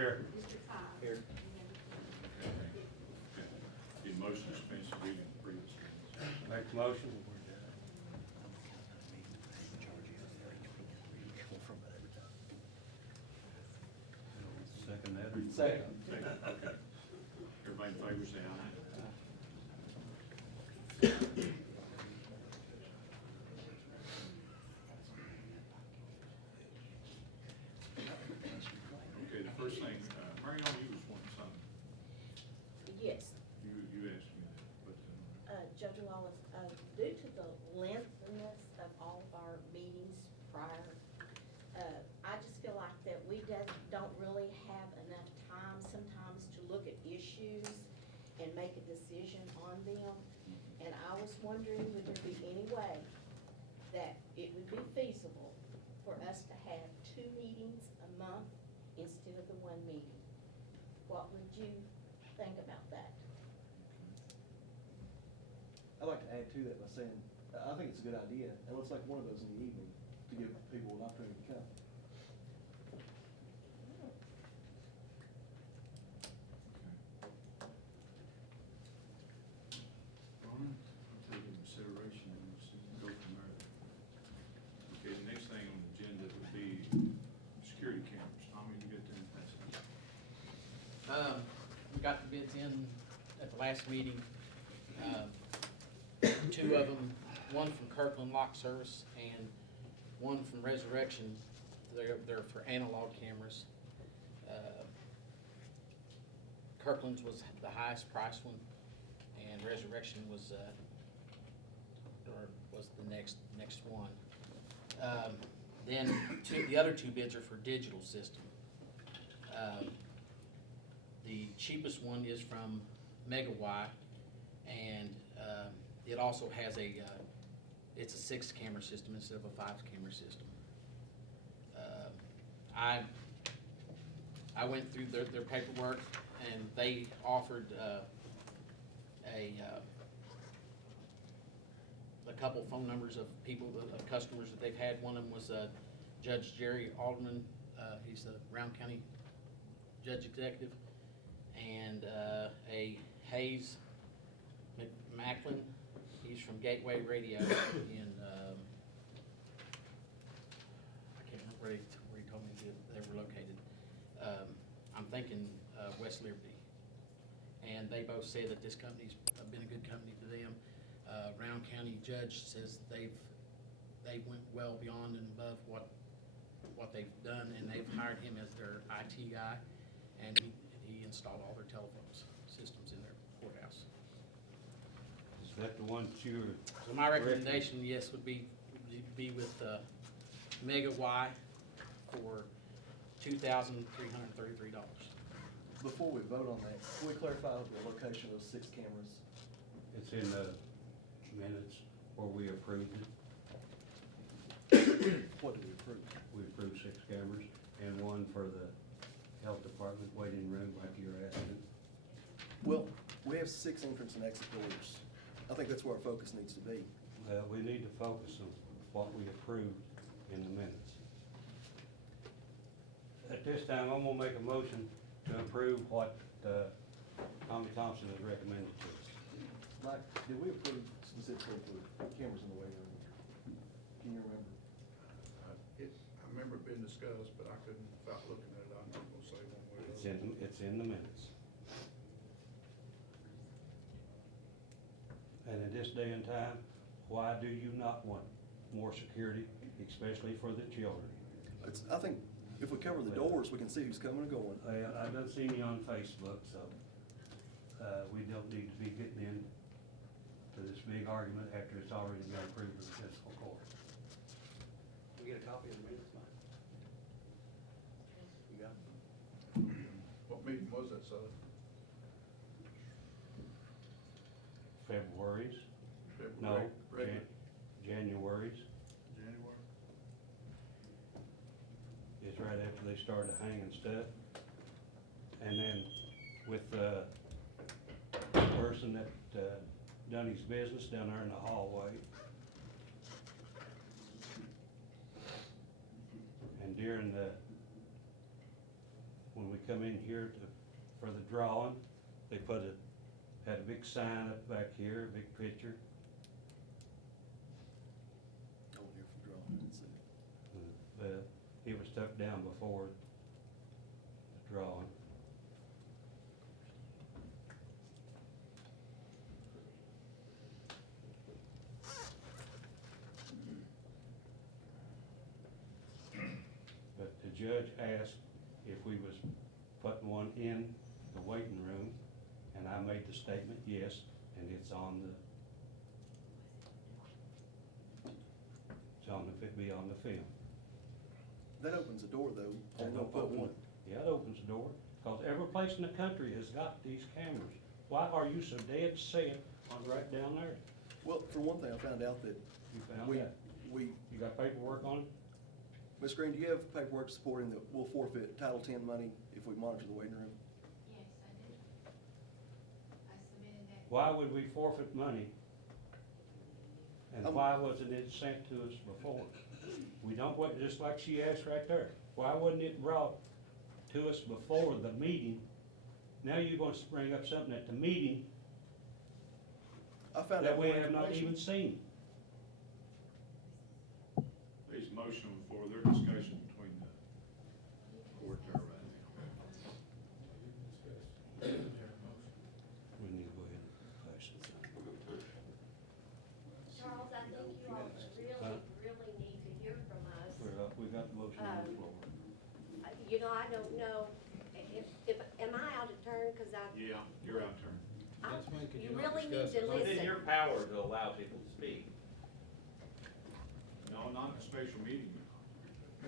Here. District 5. Here. The motion to dispense the reading of the previous ordinance. Make the motion. Second that. Second. Okay. Everybody in favor, say aye. Okay, the first thing, Marion, you was wanting something. Yes, You asked me that, but, Judge Wallace, due to the lengthiness of all of our meetings prior, I just feel like that we don't really have enough time sometimes to look at issues and make a decision on them. And I was wondering, would there be any way that it would be feasible for us to have 2 meetings a month instead of the 1 meeting? What would you think about that? I'd like to add to that by saying, I think it's a good idea, and let's make one of those in the evening to give people an opportunity to come. Ron, I'll take into consideration and we'll see, go from there. Okay, the next thing on the agenda would be security cameras. Tommy, you get them? We got the bids in at the last meeting. 2 of them, one from Kirkland Lock Service and one from Resurrection. They're for analog cameras. Kirkland's was the highest priced one, and Resurrection was the next one. Then the other 2 bids are for digital system. The cheapest one is from Megawatt, and it also has it's a 6-camera system instead of a 5-camera system. I went through their paperwork, and they offered a couple phone numbers of people, of customers that they've had. One of them was Judge Jerry Alderman. He's the Round County Judge Executive. And a Hayes Macklin, he's from Gateway Radio in, I can't remember where he told me they were located. I'm thinking West Liberty. And they both say that this company's been a good company to them. Round County Judge says they went well beyond and above what they've done, and they've hired him as their IT guy, and he installed all their telephones systems in their courthouse. Is that the one that you were? So my recommendation, yes, would be with Mega Y for $2,333. Before we vote on that, can we clarify the location of those 6 cameras? It's in the minutes where we approved it. What do we approve? We approved 6 cameras and one for the health department waiting room like you're asking. Well, we have 6 entrance and exit doors. I think that's where our focus needs to be. We need to focus on what we approved in the minutes. At this time, I'm gonna make a motion to approve what Tommy Thompson has recommended to us. Mike, did we approve specifically for cameras in the waiting room? Can you remember? I remember it being discussed, but I couldn't, without looking at it, I'm not gonna say one way or the other. It's in the minutes. And in this day and time, why do you not want more security, especially for the children? I think if we cover the doors, we can see who's coming and going. I done seen you on Facebook, so we don't need to be getting in to this big argument after it's already been approved in the fiscal court. We get a copy of the minutes, Mike? You got it? What meeting was that, Sally? February's? No, Regular, January's January? is right after they started hanging stuff. And then with the person that done his business down there in the hallway. And during when we come in here for the drawing, they had a big sign up back here, a big picture. I won't hear from drawing, that's it. It was tucked down before the drawing. But the judge asked if we was putting one in the waiting room, and I made the statement, yes, and it's on be on the film. That opens the door, though. I'm gonna put one. Yeah, it opens the door, because every place in the country has got these cameras. Why are you so dead set on right down there? Well, for one thing, I found out that You found we, that? we, You got paperwork on it? Ms. Green, do you have paperwork supporting that we'll forfeit Title 10 money if we monitor the waiting room? Yes, I did. I submitted that. Why would we forfeit money? And why wasn't it sent to us before? We don't want, just like she asked right there, why wasn't it brought to us before the meeting? Now you're gonna bring up something at the meeting I found that out we more have not information. even seen. There's a motion on the floor, their discussion between the court there right now. We need to go ahead and pass it. Charles, I think you all really need to hear from us. We got the motion on the floor. You know, I don't know, am I out of turn, cause Yeah, you're out there. you really need to So it's in listen. your power to allow people to speak. No, not in a special meeting.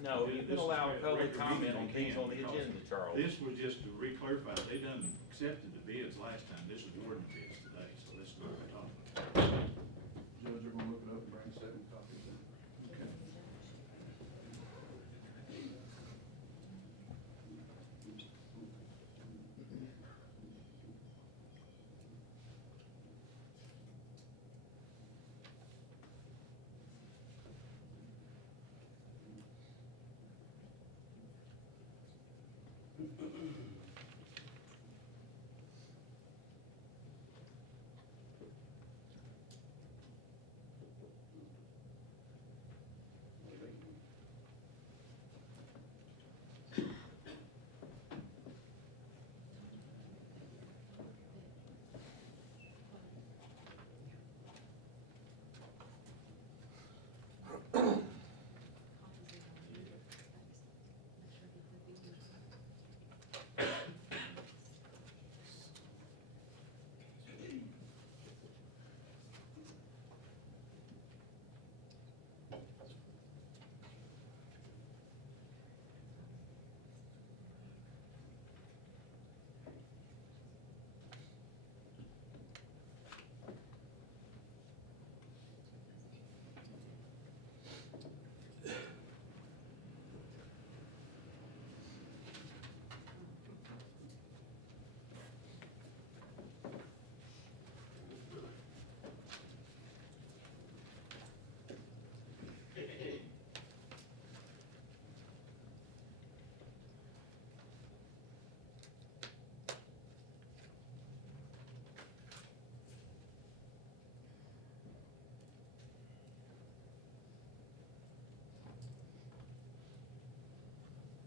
No, you This can is allow a public regular comment meeting, on you things can, on the because agenda, Charles. This was just to re-clarify, they done accepted the bids last time, this is awarding bids today, so let's go over top. Judge, are gonna look it up and bring 7 copies in. Okay.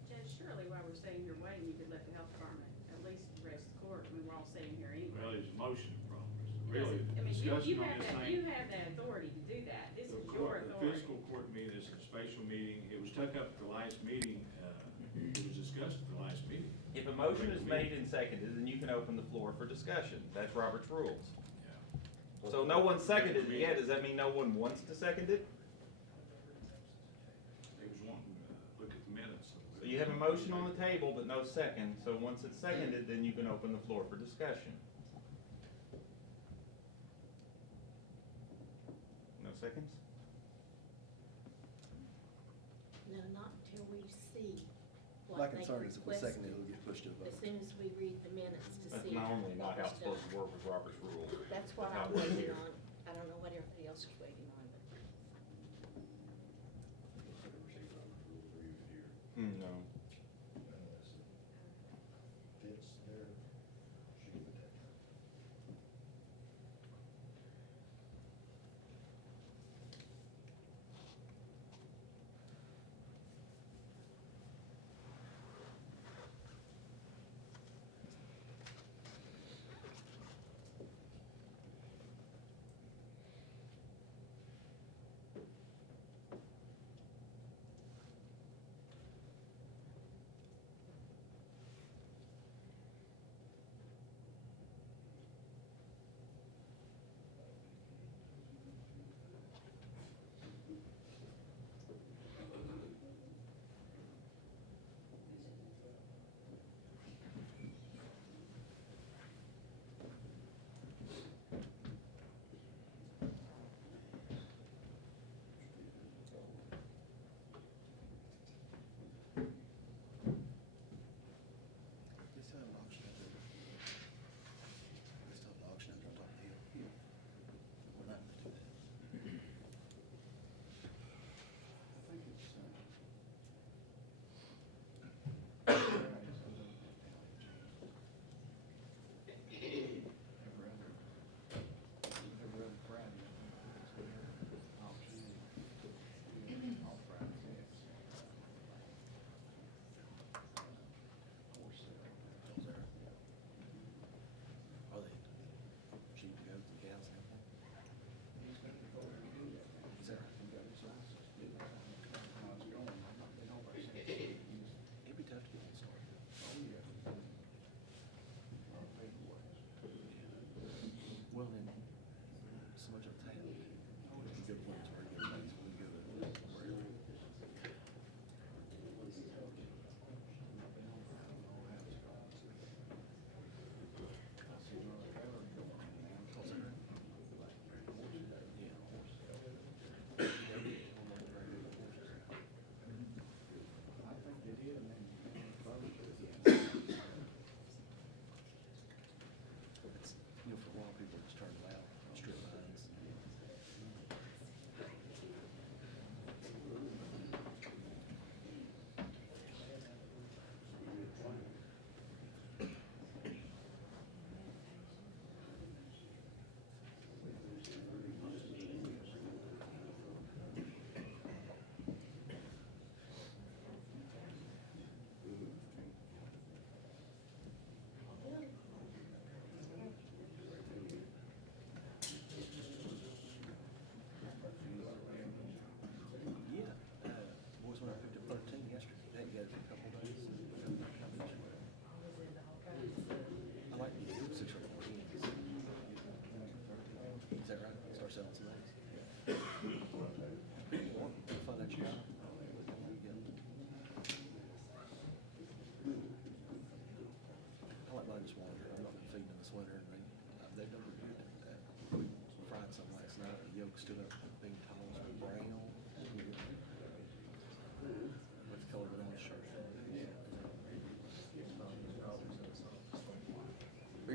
Judge, surely while we're sitting here waiting, you could let the health department at least address the court, I mean, we're all sitting here anyway. Well, there's a motion from us, really, I mean, discussion you on have this that, thing. you have that authority to do that, this is The your authority. fiscal court meeting, this is a special meeting, it was took up at the last meeting, it was discussed at the last meeting. If a motion is made and seconded, then you can open the floor for discussion. That's Robert's rules. Yeah. So no one seconded it yet. Does that mean no one wants to second it? They was wanting to look at the minutes. So you have a motion on the table, but no second. So once it's seconded, then you can open the floor for discussion. No seconds? No, not until we see My what they concern is if we second it, requested. it'll get pushed to a As vote. soon as we read the minutes to That's see normally what not how was it's supposed done. to work with Robert's rules. That's what how I'm it works waiting here. on. I don't know what everybody else is waiting on, but. No.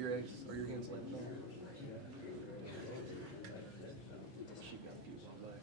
Are your hands slamming there? She got a few on back.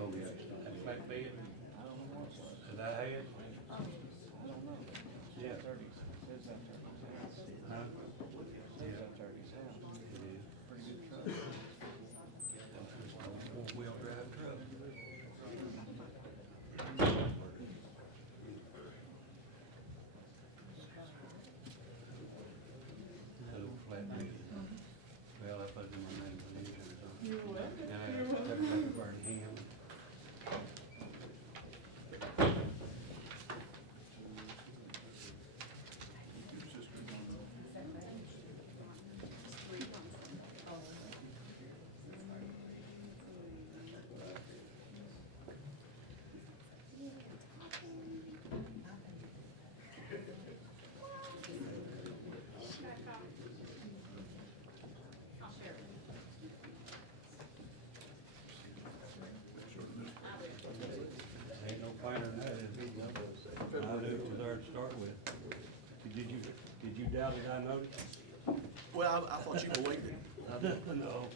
Oh, yeah, that flat bed that I had? Yeah. Huh? Yeah. It is. It's a four-wheel drive truck. That little flat bed. Well, I put it in my name for the insurance on it. You're welcome. And I had to take it back to him. I'll share it. Ain't no finer than that, is it? I knew it was there to start with. Did you doubt it, I noticed? Well, I thought you believed it. No.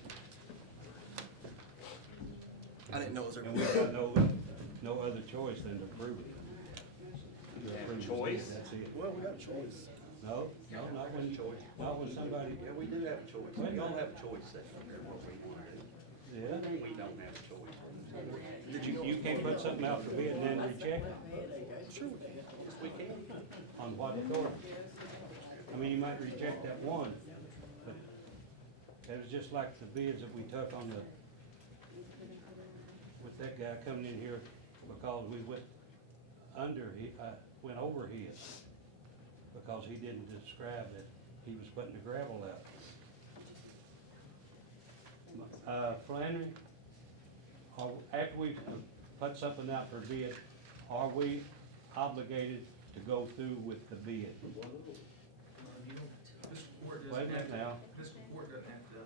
I didn't know it was there. And we've got no other choice than to approve it. You approve the choice? deed, That's it. Well, we got a choice. No, not when somebody, Yeah, we do have a choice. Wait a We don't minute. have a choice that's what we want to do. yeah, We don't have a choice. you can't put something out for bid and then reject it. Sure we can. Yes, we can. On what authority? I mean, you might reject that one, but it was just like the bids that we took on with that guy coming in here, because we went went over his, because he didn't describe that he was putting the gravel out. Flannery, after we put something out for bid, are we obligated to go through with the bid? Fiscal court Wait a doesn't minute have to, now. fiscal court doesn't have to,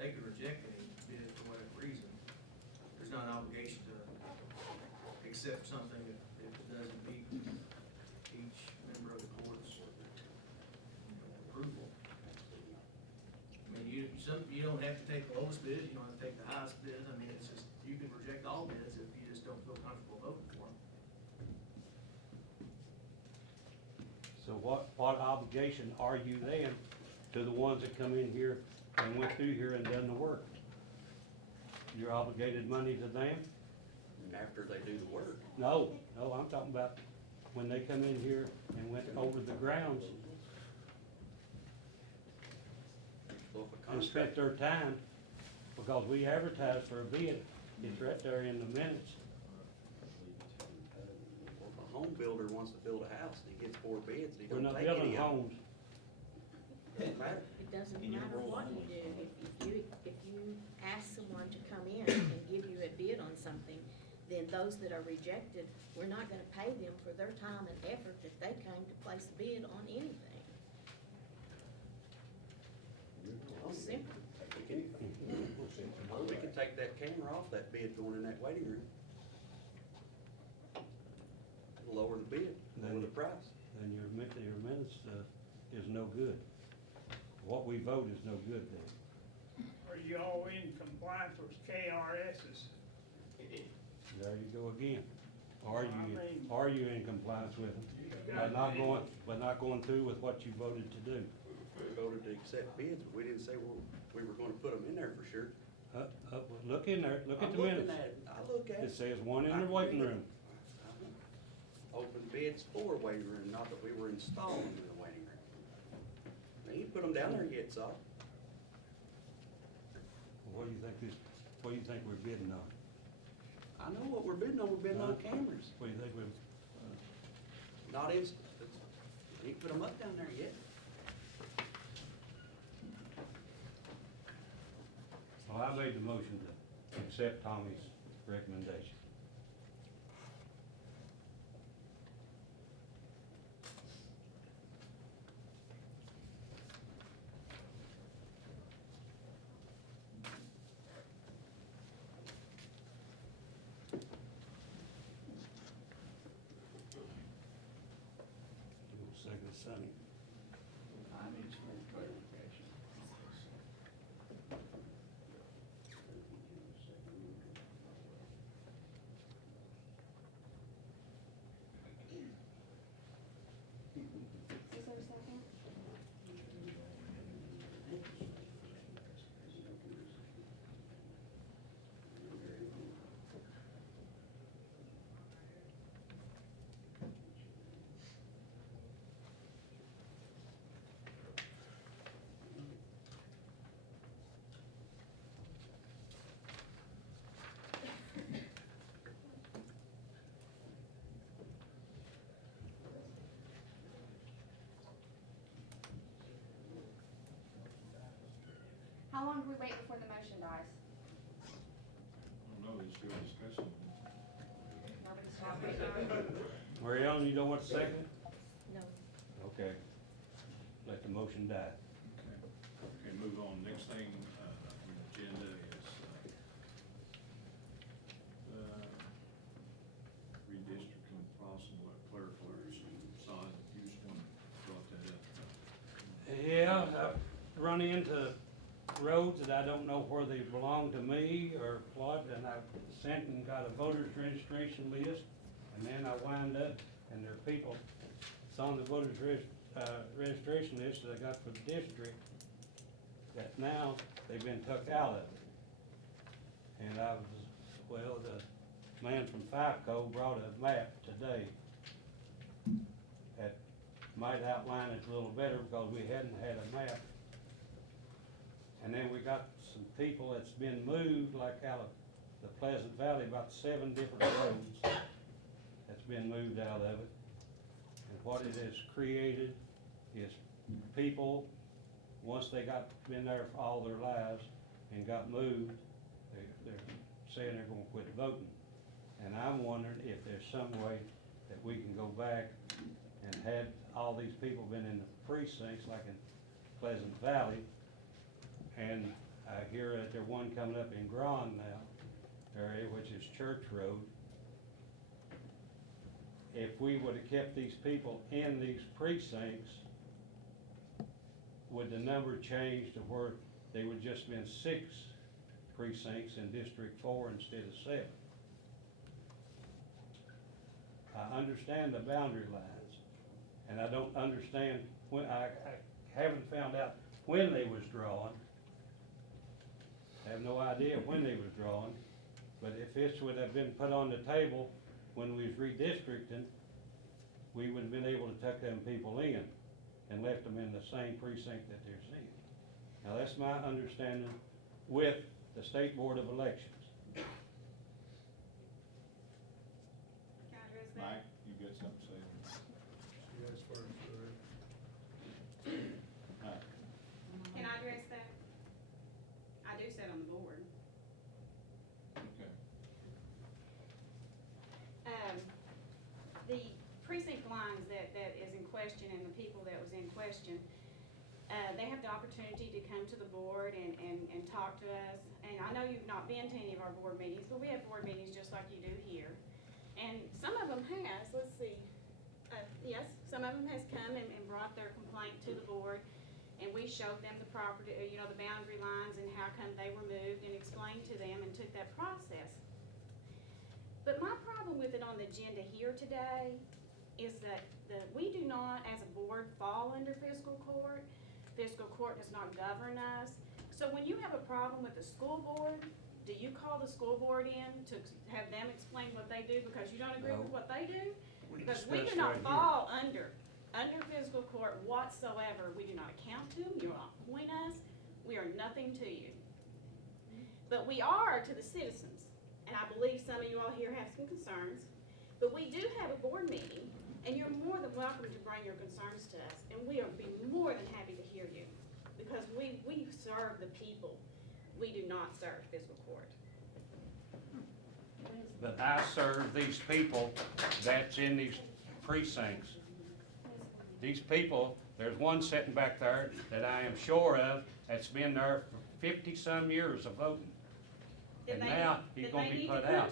they could reject any bid for whatever reason. There's not an obligation to accept something if it doesn't meet each member of the court's approval. I mean, you don't have to take the lowest bid, you don't have to take the highest bid, I mean, it's just, you can reject all bids if you just don't feel comfortable voting for them. So what obligation are you then to the ones that come in here and went through here and done the work? You're obligated money to them? After they do the work. No, I'm talking about when they come in here and went over the grounds So if a and spent contract, their time, because we advertised for a bid, it's right there in the minutes. or if a home builder wants to build a house and he gets 4 bids, and he We're don't not take any building of them. homes. Doesn't matter. It doesn't Can you matter roll what on? you do, if you ask someone to come in and give you a bid on something, then those that are rejected, we're not gonna pay them for their time and effort that they came to place a bid on anything. Simple. We can take that camera off that bid going in that waiting room. Lower the bid, lower the price. Then your minutes is no good. What we vote is no good then. Are you all in compliance with KRS's? There you go again. Are I mean- you in compliance with them? By not going through with what you voted to do? We voted to accept bids, but we didn't say we were gonna put them in there for sure. Look in there, look at the I'm looking minutes. at it. I look at it. It says one in I the can waiting read it. room. Open bids for waiting room, not that we were installing in the waiting room. Now, you put them down there yet, so. What do you think we're bidding on? I know what we're bidding on cameras, What do you think we're, not in, you ain't put them up down there yet. well, I made the motion to accept Tommy's recommendation. Second, Sonny. I need some more clarification. Is there a second? How long do we wait before the motion dies? I don't know, it's still discussion. Are we stop it? Mariella, you don't want to second it? No. Okay. Let the motion die. Okay, move on. Next thing, on the agenda is, redistricting possible clerical errors. Todd, you just want to brought that up. Yeah, I've run into roads that I don't know where they belong to me or what, and I've sent and got a voter's registration list, and then I wind up, and there are people, it's on the voter's registration list that I got for the district, that now they've been took out of it. And I was, well, the man from FICO brought a map today that might outline it a little better because we hadn't had a map. And then we got some people that's been moved, like out of the Pleasant Valley, about 7 different roads that's been moved out of it. And what it has created is people, once they been there for all their lives and got moved, they're saying they're gonna quit voting. And I'm wondering if there's some way that we can go back and had all these people been in the precincts, like in Pleasant Valley, and I hear that there's one coming up in Grand now, area, which is Church Road. If we would've kept these people in these precincts, would the number change to where they would just been 6 precincts in District 4 instead of 7? I understand the boundary lines, and I don't understand when, I haven't found out when they was drawn. I have no idea when they was drawn, but if this would have been put on the table when we was redistricting, we would have been able to tuck them people in and left them in the same precinct that they're in. Now, that's my understanding with the State Board of Elections. Can I address that? Mike, you got something to say? You guys first, Mike? Can I address that? I do sit on the board. Okay. The precinct lines that is in question and the people that was in question, they have the opportunity to come to the board and talk to us. And I know you've not been to any of our board meetings, but we have board meetings just like you do here. And some of them has, let's see, yes, some of them has come and brought their complaint to the board. And we showed them the property, the boundary lines and how how come they were moved, and explained to them and took that process. But my problem with it on the agenda here today is that we do not, as a board, fall under fiscal court. Fiscal court does not govern us. So when you have a problem with the school board, do you call the school board in to have them explain what they do because you don't agree with what they do? Because we do not fall under fiscal court whatsoever. We do not account to them, you don't appoint us, we are nothing to you. But we are to the citizens, and I believe some of you all here have some concerns, but we do have a board meeting, and you're more than welcome to bring your concerns to us, and we will be more than happy to hear you, because we serve the people. We do not serve fiscal court. But I serve these people that's in these precincts. These people, there's one sitting back there that I am sure of that's been there for 50-some years of voting. And now he's gonna be put out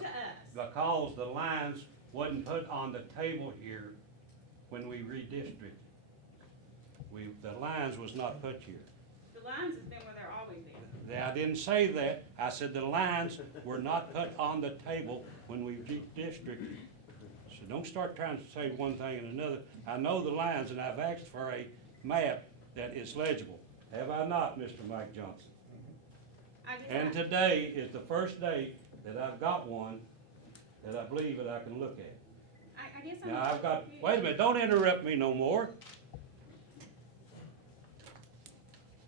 because the lines wasn't put on the table here when we redistricted. The lines was not put here. The lines has been where they're always been. I didn't say that. I said the lines were not put on the table when we redistricted. So don't start trying to say one thing and another. I know the lines, and I've asked for a map that is legible. Have I not, Mr. Mike Johnson? And today is the first day that I've got one that I believe that I can look at. I guess I'm Now, I've got, wait a minute, don't interrupt me no more.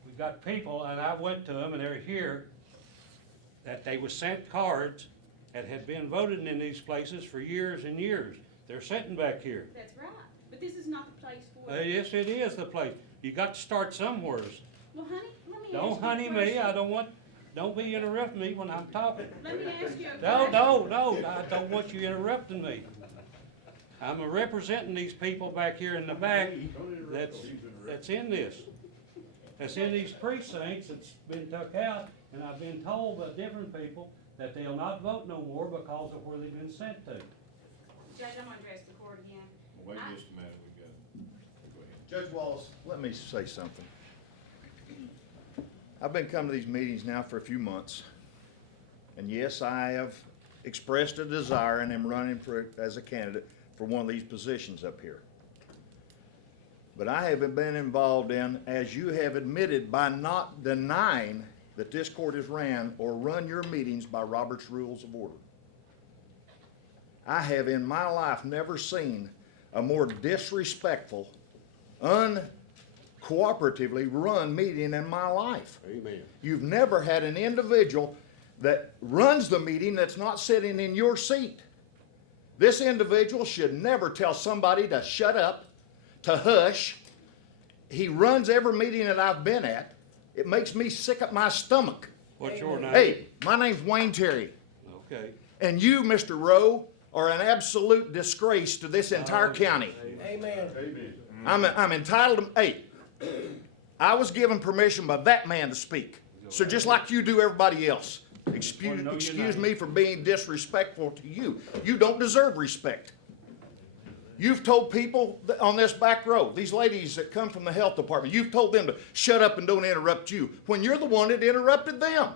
We've got people, and I went to them, and they're here, that they was sent cards that had been voted in these places for years and years. They're sitting back here. That's right, but this is not the place for it. Yes, it is the place. You got to start somewhere. Well, honey, let me ask you Don't a honey me, question. don't be interrupting me when I'm talking. Let me ask you a No, question. I don't want you interrupting me. I'm representing these people back here in the back that's in this. That's in these precincts that's been took out, and I've been told by different people that they'll not vote no more because of where they've been sent to. Judge, I'm gonna address the court again. Wait just a minute, we got it. Go ahead. Judge Wallace, let me say something. I've been coming to these meetings now for a few months, and yes, I have expressed a desire and am running as a candidate for one of these positions up here. But I haven't been involved in, as you have admitted, by not denying that this court is ran or run your meetings by Robert's Rules of Order. I have in my life never seen a more disrespectful, uncooperatively run meeting in my life. Amen. You've never had an individual that runs the meeting that's not sitting in your seat. This individual should never tell somebody to shut up, to hush. He runs every meeting that I've been at. It makes me sick at my stomach. What's your name? Hey, my name's Wayne Terry. Okay. And you, Mr. Rowe, are an absolute disgrace to this entire county. Amen. I'm entitled to, hey, I was given permission by that man to speak. So just like you do everybody else, excuse me for being disrespectful to you. You don't deserve respect. You've told people on this back row, these ladies that come from the health department, you've told them to shut up and don't interrupt you when you're the one that interrupted them.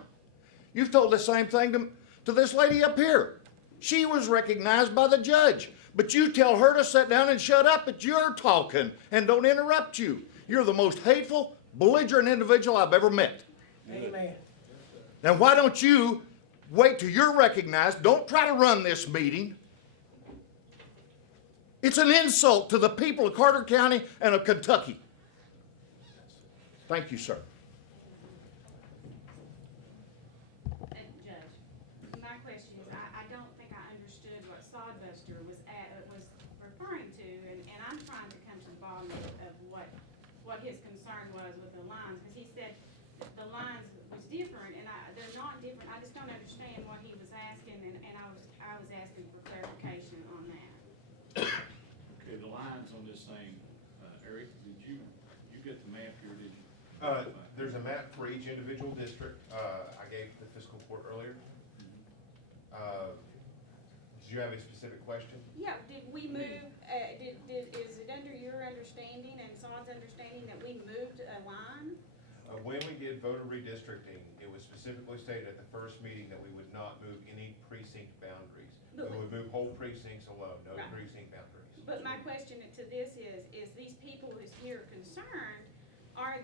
You've told the same thing to this lady up here. She was recognized by the judge, but you tell her to sit down and shut up, but you're talking and don't interrupt you. You're the most hateful, belligerent individual I've ever met. Amen. Now why don't you wait till you're recognized? Don't try to run this meeting. It's an insult to the people of Carter County and of Kentucky. Thank you, sir. Judge, my question is, I don't think I understood what Sodbuster was referring to, and I'm trying to come to the bottom of what his concern was with the lines, because he said that the lines was different, and they're not different. I just don't understand what he was asking, and I was asking for clarification on that. Okay, the lines on this thing, Eric, did you get the map here, did you? There's a map for each individual district. I gave the fiscal court earlier. Did you have a specific question? Yeah, did we move, is it under your understanding and Sod's understanding that we moved a line? When we did voter redistricting, it it was specifically stated at the first meeting that we would not move any precinct boundaries. We But- would move whole precincts alone, no Right. precinct boundaries. But my question to this is these people who's here concerned, are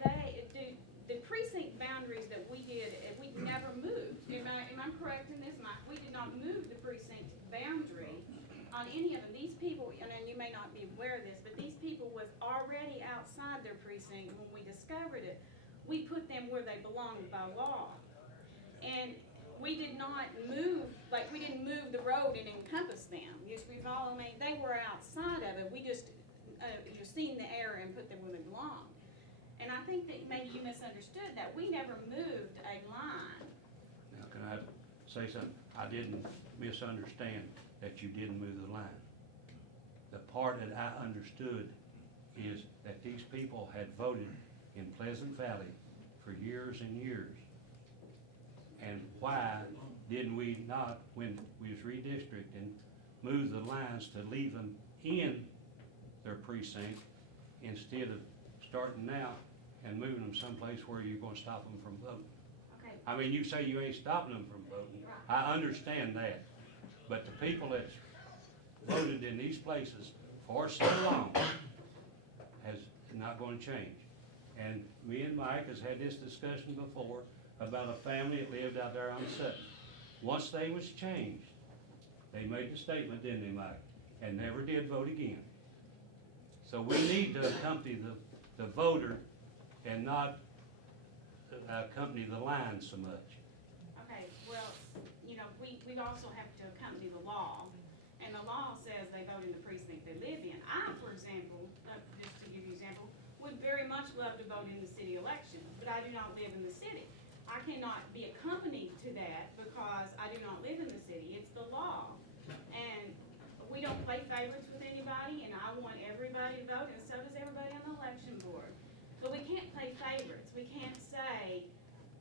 the precinct boundaries that we did, we never moved? Am I correct in this, Mike? We did not move the precinct boundary on any of them. These people, and you may not be aware of this, but these people was already outside their precinct when we discovered it. We put them where they belonged by law. And we did not move, like, we didn't move the road and encompass them. They were outside of it. We just, seen the error and put them where they belong. And I think that maybe you misunderstood that. We never moved a line. Now, can I say something? I didn't misunderstand that you didn't move the line. The part that I understood is that these people had voted in Pleasant Valley for years and years. And why didn't we not, when we was redistricting, move the lines to leave them in their precinct instead of starting now and moving them someplace where you're gonna stop them from voting? Okay. I mean, you say you ain't stopping them from voting. I understand that. But the people that's voted in these places for so long has not gonna change. And me and Mike has had this discussion before about a family that lived out there on Sutton. Once they was changed, they made the statement, didn't they, Mike? And never did vote again. So we need to accompany the voter and not accompany the line so much. Okay, well, we also have to accompany the law, and the law says they vote in the precinct they live in. I, for example, just to give you an example, would very much love to vote in the city election, but I do not live in the city. I cannot be accompanied to that because I do not live in the city. It's the law. And we don't play favorites with anybody, and I want everybody to vote, and so does everybody on the election board. But we can't play favorites. We can't say,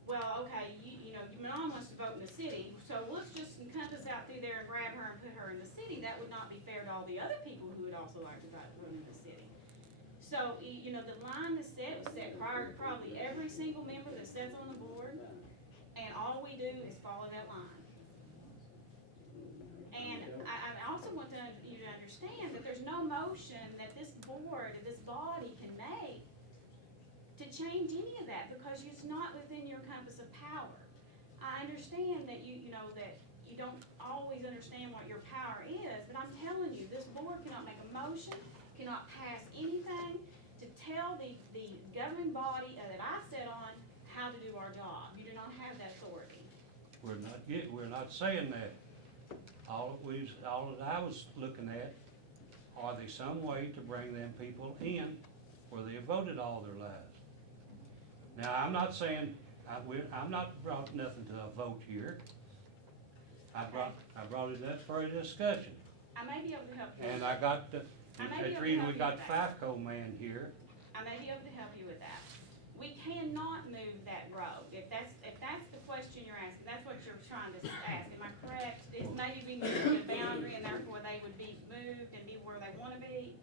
well, okay, your mom wants to vote in the city, so let's just encompass out through there and grab her and put her in the city. That would not be fair to all the other people who would also like to vote in the city. So, the line that's set was set prior to probably every single member that sits on the board, and all we do is follow that line. And I also want you to understand that there's no motion that this board, this body can make to change any of that, because it's not within your compass of power. I understand that that you don't always understand what your power is, but I'm telling you, this board cannot make a motion, cannot pass anything to tell the governing body that I sit on how to do our job. You do not have that authority. We're not saying that. All that I was looking at, are there some way to bring them people in where they have voted all their lives? Now, I'm not saying, I'm not brought nothing to a vote here. I brought it up for a discussion. I may be able to help you. And I got the, I may be it's able to reason help we you got with that. FIFCO man here. I may be able to help you with that. We cannot move that road. If that's the question you're asking, that's what you're trying to ask. Am I correct? Is maybe we moved the boundary and therefore they would be moved and be where they want to be?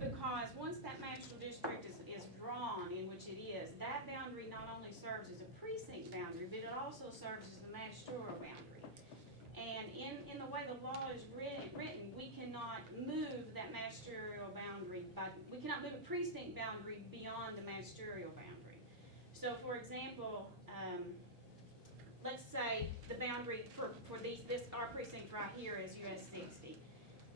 Because once that master district is drawn, in which it is, that boundary not only serves as a precinct boundary, but it also serves as the magisterial boundary. And in the way the law is written, we cannot move that magisterial boundary we cannot move a precinct boundary beyond the magisterial boundary. So for example, let's say the boundary for our precinct right here is US 60.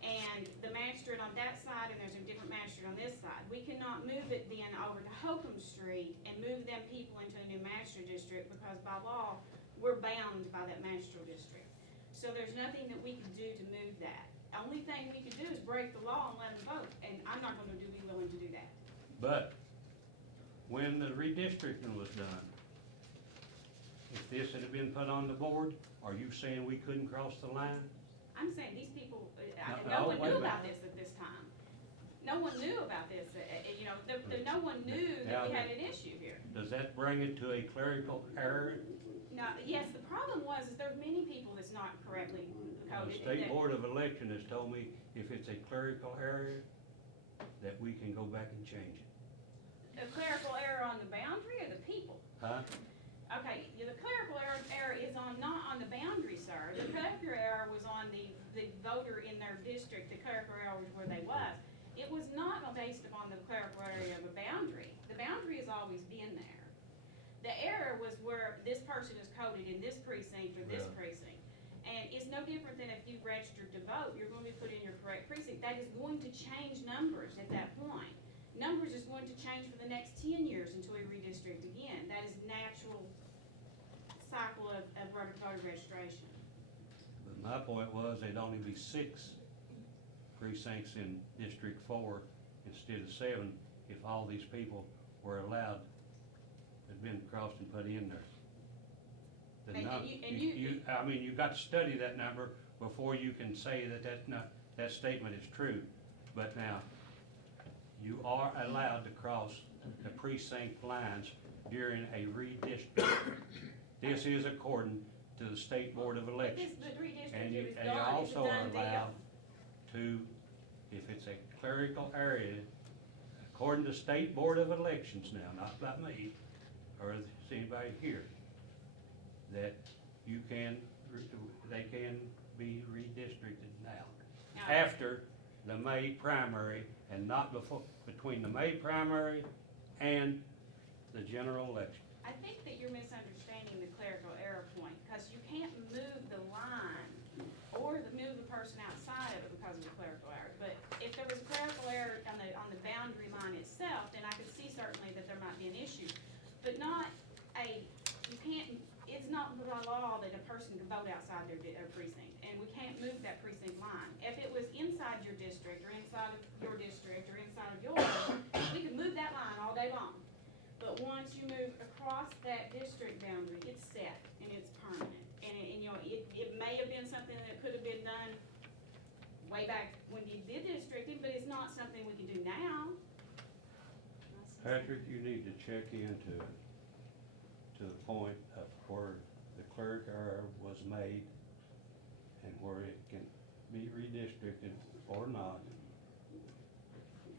And the magistrate on that side, and there's a different magistrate on this side. We cannot move it then over to Holcomb Street and move them people into a new magistrate district, because by law, we're bound by that magistrate district. So there's nothing that we can do to move that. The only thing we could do is break the law and let them vote, and I'm not gonna be willing to do that. But when the redistricting was done, if this had been put on the board, are you saying we couldn't cross the line? I'm saying these people, No, no one wait a knew minute. about this at this time. No one knew about this, no one knew that we had an issue here. Does that bring it to a clerical error? No, yes, the problem was, is there's many people that's not correctly The coded. State that- Board of Election has told me if it's a clerical error, that we can go back and change it. A clerical error on the boundary or the people? Huh? Okay, the clerical error. The clerical error was on the voter in their district, the clerical error was where they was. It was not based upon the clerical area of a boundary. The boundary has always been there. The error was where this person is coded in this precinct or this Yeah. precinct. And it's no different than if you registered to vote, you're gonna be put in your correct precinct. That is going to change numbers at that point. Numbers is going to change for the next 10 years until we redistrict again. That is natural cycle of voter registration. But my point was, there'd only be 6 precincts in District 4 instead of 7 if all these people were allowed, had been crossed and put in there. The And num- you- I mean, you've got to study that number before you can say that that statement is true. But now, you are allowed to cross the precinct lines during a redistricting. This is according to the State Board of Elections. This, the redistricting And you is done, it's a also are done deal. allowed to, if it's a clerical area, according to State Board of Elections now, not about me, or anybody here, that you can, they can be redistricted now. Now- After the May primary and not before, between the May primary and the general election. I think that you're misunderstanding the clerical error point, because you can't move the line or move the person outside of it because of the clerical error. But if there was a clerical error on the boundary line itself, then I could see certainly that there might be an issue. But not it's not by law that a person can vote outside their precinct, and we can't move that precinct line. If it was inside your district, or inside of your district, or inside of yours, we could move that line all day long. But once you move across that district boundary, it's set and it's permanent. And you know, it may have been something that could have been done way back when you did districting, but it's not something we can do now. Patrick, you need to check into it, to the point of where the clerk error was made and where it can be redistricted or not.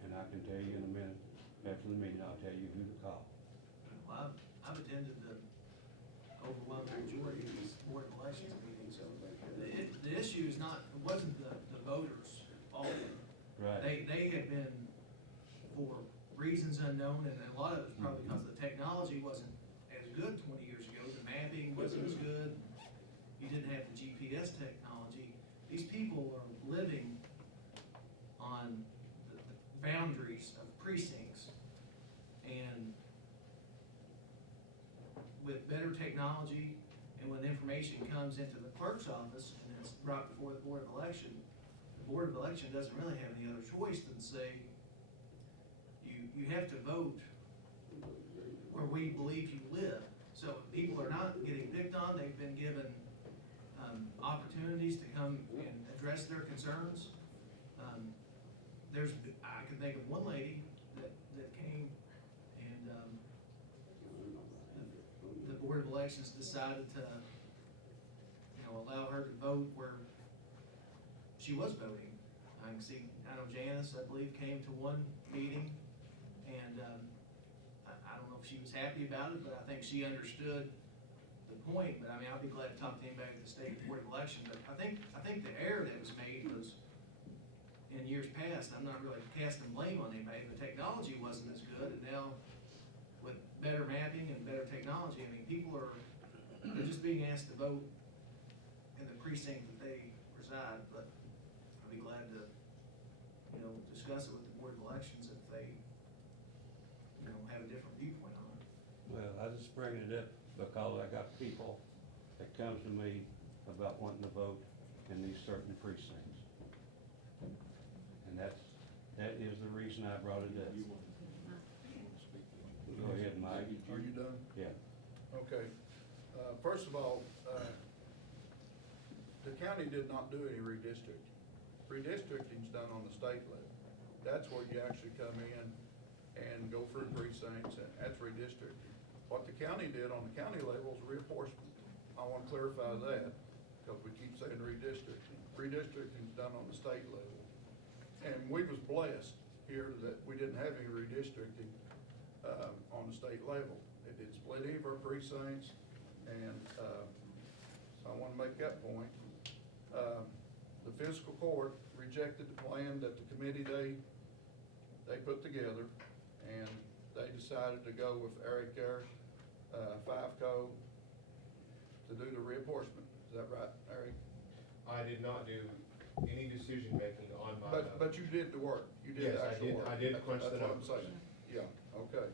And I can tell you in a minute, after the meeting, I'll tell you who to call. Well, I've attended the overwhelming majority of these board of elections meetings, so the issue is not, it wasn't the voters' fault. Right. They had been, for reasons unknown, and a lot of it was probably because the technology wasn't as good 20 years ago, the mapping wasn't as good, you didn't have the GPS technology. These people are living on the boundaries of precincts, and with better technology, and when information comes into the clerk's office, and it's brought before the Board of Election, the Board of Election doesn't really have any other choice than say, you have to vote where we believe you live. So people are not getting picked on, they've been given opportunities to come and address their concerns. I can think of one lady that came, and the Board of Elections decided to, allow her to vote where she was voting. I know Janice, I believe, came to one meeting, and I don't know if she was happy about it, but I think she understood the point. But I mean, I'll be glad to talk to anybody at the State Board of Election. But I think the error that was made was, in years past, I'm not really casting blame on anybody, the technology wasn't as good, and now with better mapping and better technology, I mean, they're just being asked to vote in the precinct that they reside. But I'll be glad to, discuss it with the Board of Elections if they, have a different viewpoint on it. Well, I just bring it up because I got people that comes to me about wanting to vote in these certain precincts. And that is the reason I brought it up. Go ahead, Mike. Are you done? Yeah. Okay. First of all, the county did not do any redistricting. Redistricting's done on the state level. That's where you actually come in and go through precincts, and that's redistricting. What the county did on the county level is reapportionment. I want to clarify that, because we keep saying redistricting. Redistricting's done on the state level. And we was blessed here that we didn't have any redistricting on the state level. It did split any of our precincts, and I want to make that point. The fiscal court rejected the plan that the committee they put together, and they decided to go with Eric there, FIFCO, to do the reapportionment. Is that right, Eric? I did not do any decision-making on my. But you did the work. You did Yes, the actual work. I did crunch the That's what I'm numbers. saying. Yeah, okay.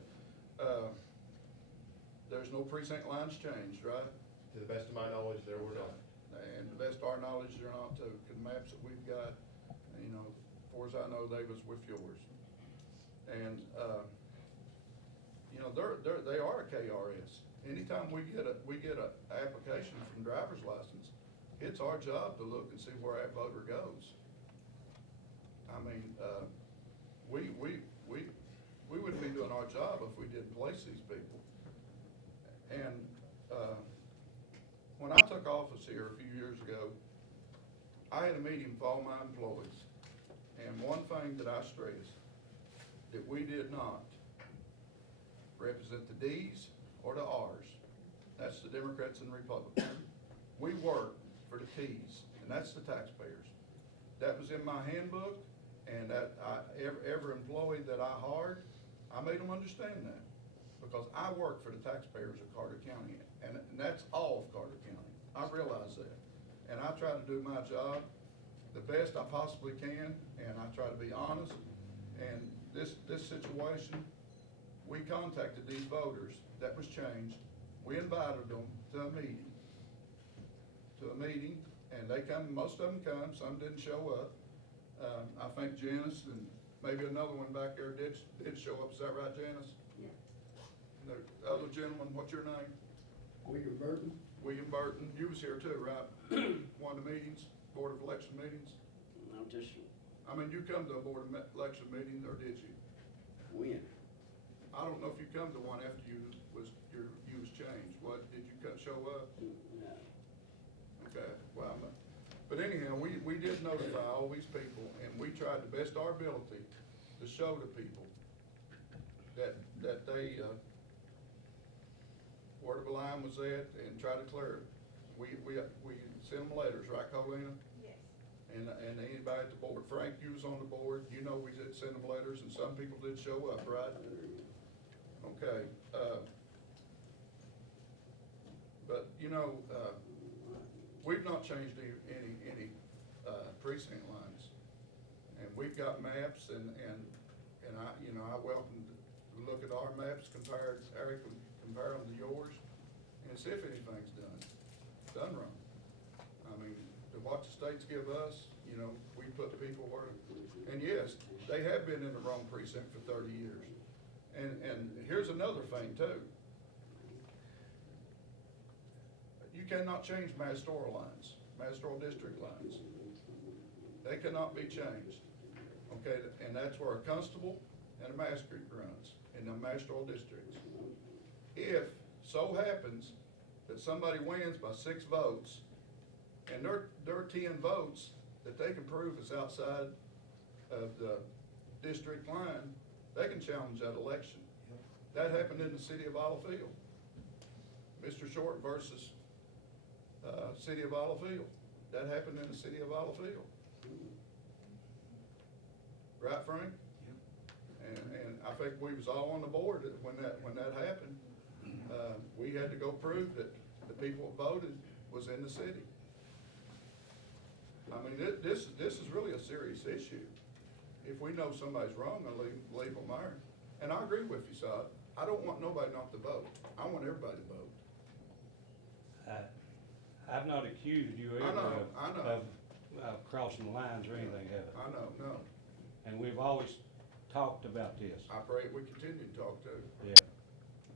There's no precinct lines changed, right? To the best of my knowledge, there were not. And the best of our knowledge, they're not too, 'cause the maps that we've got, you know, as far as I know, they was with yours. And, you know, they are a KRS. Anytime we get a application from driver's license, it's our job to look and see where that voter goes. I mean, we wouldn't be doing our job if we didn't place these people. And, when I took office here a few years ago, I had a meeting with all my employees. And one thing that I stressed, that we did not represent the Ds or the Rs. That's the Democrats and Republicans. We work for the Ts, and that's the taxpayers. That was in my handbook, and every employee that I hired, I made them understand that. Because I work for the taxpayers of Carter County, and that's all of Carter County. I realize that. And I try to do my job the best I possibly can, and I try to be honest. And this situation, we contacted these voters, that was changed. We invited them to a meeting, and they come, most of them come, some didn't show up. I think Janice and maybe another one back there did show up. Is that right, Janice? Yeah. The other gentleman, what's your name? William Burton. William Burton, you was here too, right? One of the meetings, Board of Election meetings? No, just I mean, you come to a Board of Election meeting, or did you? when? I don't know if you come to one after you was changed. What, did you show up? No. Okay, well, but anyhow, we did notify all these people, and we tried the best of our ability to show the people that they, where the line was at, and try to clear it. We sent them letters, right, Colina? Yes. And anybody at the board, Frank, you was on the board, you know we did send them letters, and some people did show up, right? Okay, but, you know, we've not changed any precinct lines. And we've got maps, and I, you know, I welcome to look at our maps, Eric, compare them to yours, and see if anything's done wrong. I mean, to what the states give us, you know, we put people where, and yes, they have been in the wrong precinct for 30 years. And here's another thing too. You cannot change magisterial lines, magisterial district lines. They cannot be changed. Okay, and that's where a constable and a magistrate runs in the magisterial districts. If so happens that somebody wins by 6 votes, and there are 10 votes that they can prove is outside of the district line, they can challenge that election. That happened in the city of Olive. Mr. Short versus city of Olive. That happened in the city of Olive. Right, Frank? And I think we was all on the board when that happened. We had to go prove that the people that voted was in the city. I mean, this is really a serious issue. If we know somebody's wrong, I'll leave them there. And I agree with you, Sod. I don't want nobody not to vote. I want everybody to vote. I've not accused you I ever know. of crossing the lines or anything, have I? I know, no. And we've always talked about this. I pray we continue to talk too. Yeah.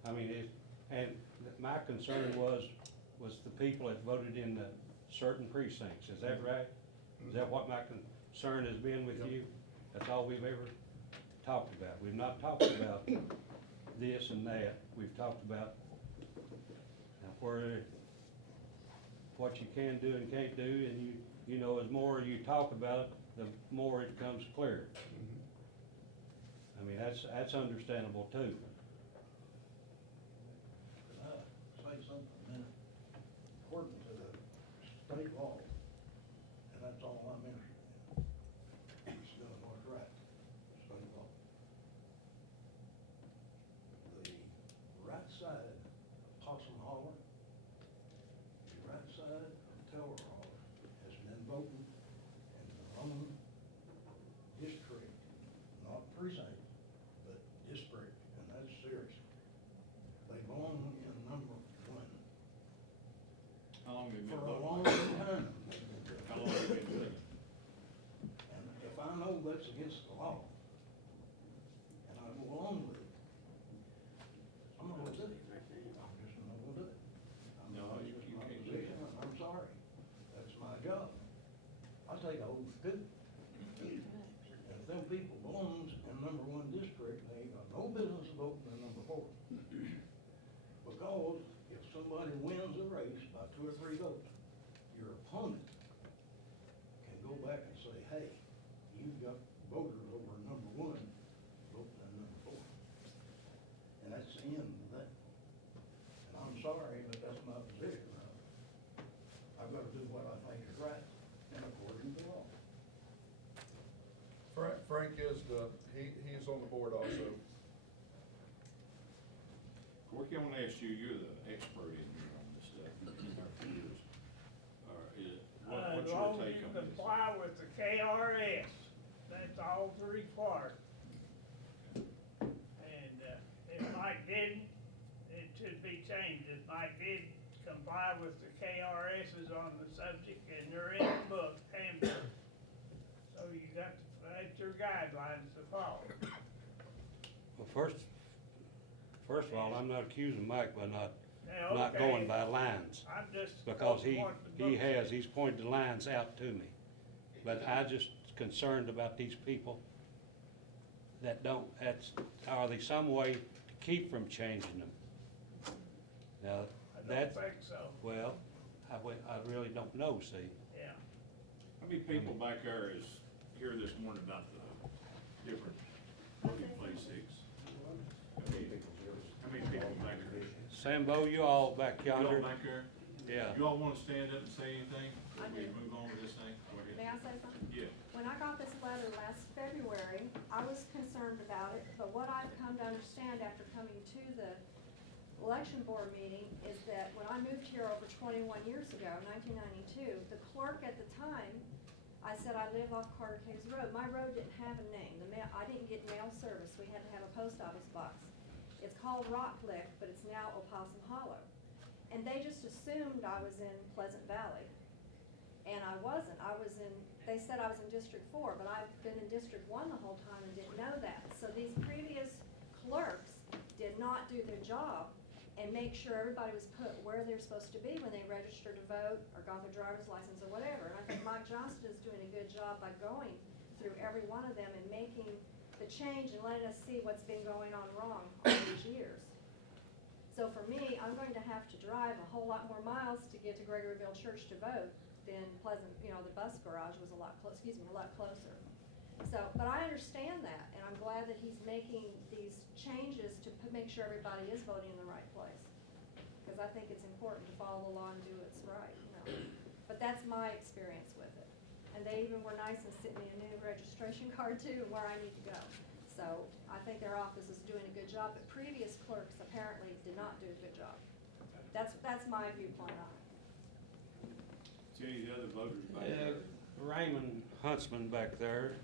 I mean, and my concern was the people that voted in the certain precincts. Is that right? Is that what my concern has been with you? That's all we've ever talked about. We've not talked about this and that. We've talked about what you can do and can't do, and you know, the more you talk about it, the more it becomes clear. I mean, that's understandable too. Say something, man. According to the side of Tower Hall has been voting in the wrong district, not precinct, but district, and that's serious. They belong in number one. How long have you been For a voting? long time. How long have you been doing it? And if I know that's against the law, and I go along with it, I'm not gonna do it. I'm just not gonna do it. No, you It's my can't do position, that. and I'm sorry. That's my job. I take oath too. And if them people belongs in number one district, they ain't got no business voting in number four. Because if somebody wins a race by 2 or 3 votes, your opponent can go back and say, hey, you've got voters over number one, voting in number four. And that's the end of that. And I'm sorry, but that's my position. I've got to do what I think is right and according to law. Frank is he's on the board also. Corky, I want to ask you, you're the expert in here on this stuff, you've been there for years. As What's your long as take you on this? comply with the KRS, that's all that's required. And, if Mike didn't, it should be changed. If Mike did comply with the KRSs on the subject, and they're in the book, handbook. So you got to, that's your guidelines to follow. Well, first of all, I'm not accusing Mike by not Now, going okay, by lines. I'm just. Because wanting the book. he's pointed the lines out to me. But I just concerned about these people that don't, are there some way to keep from changing them? Now, I don't think so, well, I really don't know, see. yeah. How many people back there is here this morning about the different voting places? How many people back there? Sambo, you all back You all yonder? back there? Yeah. You all want to stand up and say anything? I Before we do. move on with this thing? Go ahead. May I say something? Yeah. When I got this letter last February, I was concerned about it, but what I've come to understand after coming to the election board meeting is that when I moved here over 21 years ago, 1992, the clerk at the time, I said I live off Carter Caves Road. My road didn't have a name. I didn't get mail service. We had to have a post office box. It's called Rock Lick, but it's now Opossum Hollow. And they just assumed I was in Pleasant Valley. And I wasn't. They said I was in District 4, but I've been in District 1 the whole time and didn't know that. So these previous clerks did not do their job and make sure everybody was put where they're supposed to be when they registered to vote or got their driver's license or whatever. And I think Mike Johnston is doing a good job by going through every one of them and making the change and letting us see what's been going on wrong all these years. So for me, I'm going to have to drive a whole lot more miles to get to Gregoryville Church to vote than Pleasant, the bus garage was a lot closer. So, but I understand that, and I'm glad that he's making these changes to make sure everybody is voting in the right place. Because I think it's important to follow the law and do what's right, But that's my experience with it. And they even were nice and sent me a new registration card too, and where I need to go. So I think their office is doing a good job, but previous clerks apparently did not do a good job. That's my viewpoint on it. See any of the other voters back Yeah, there? Raymond Huntsman back there.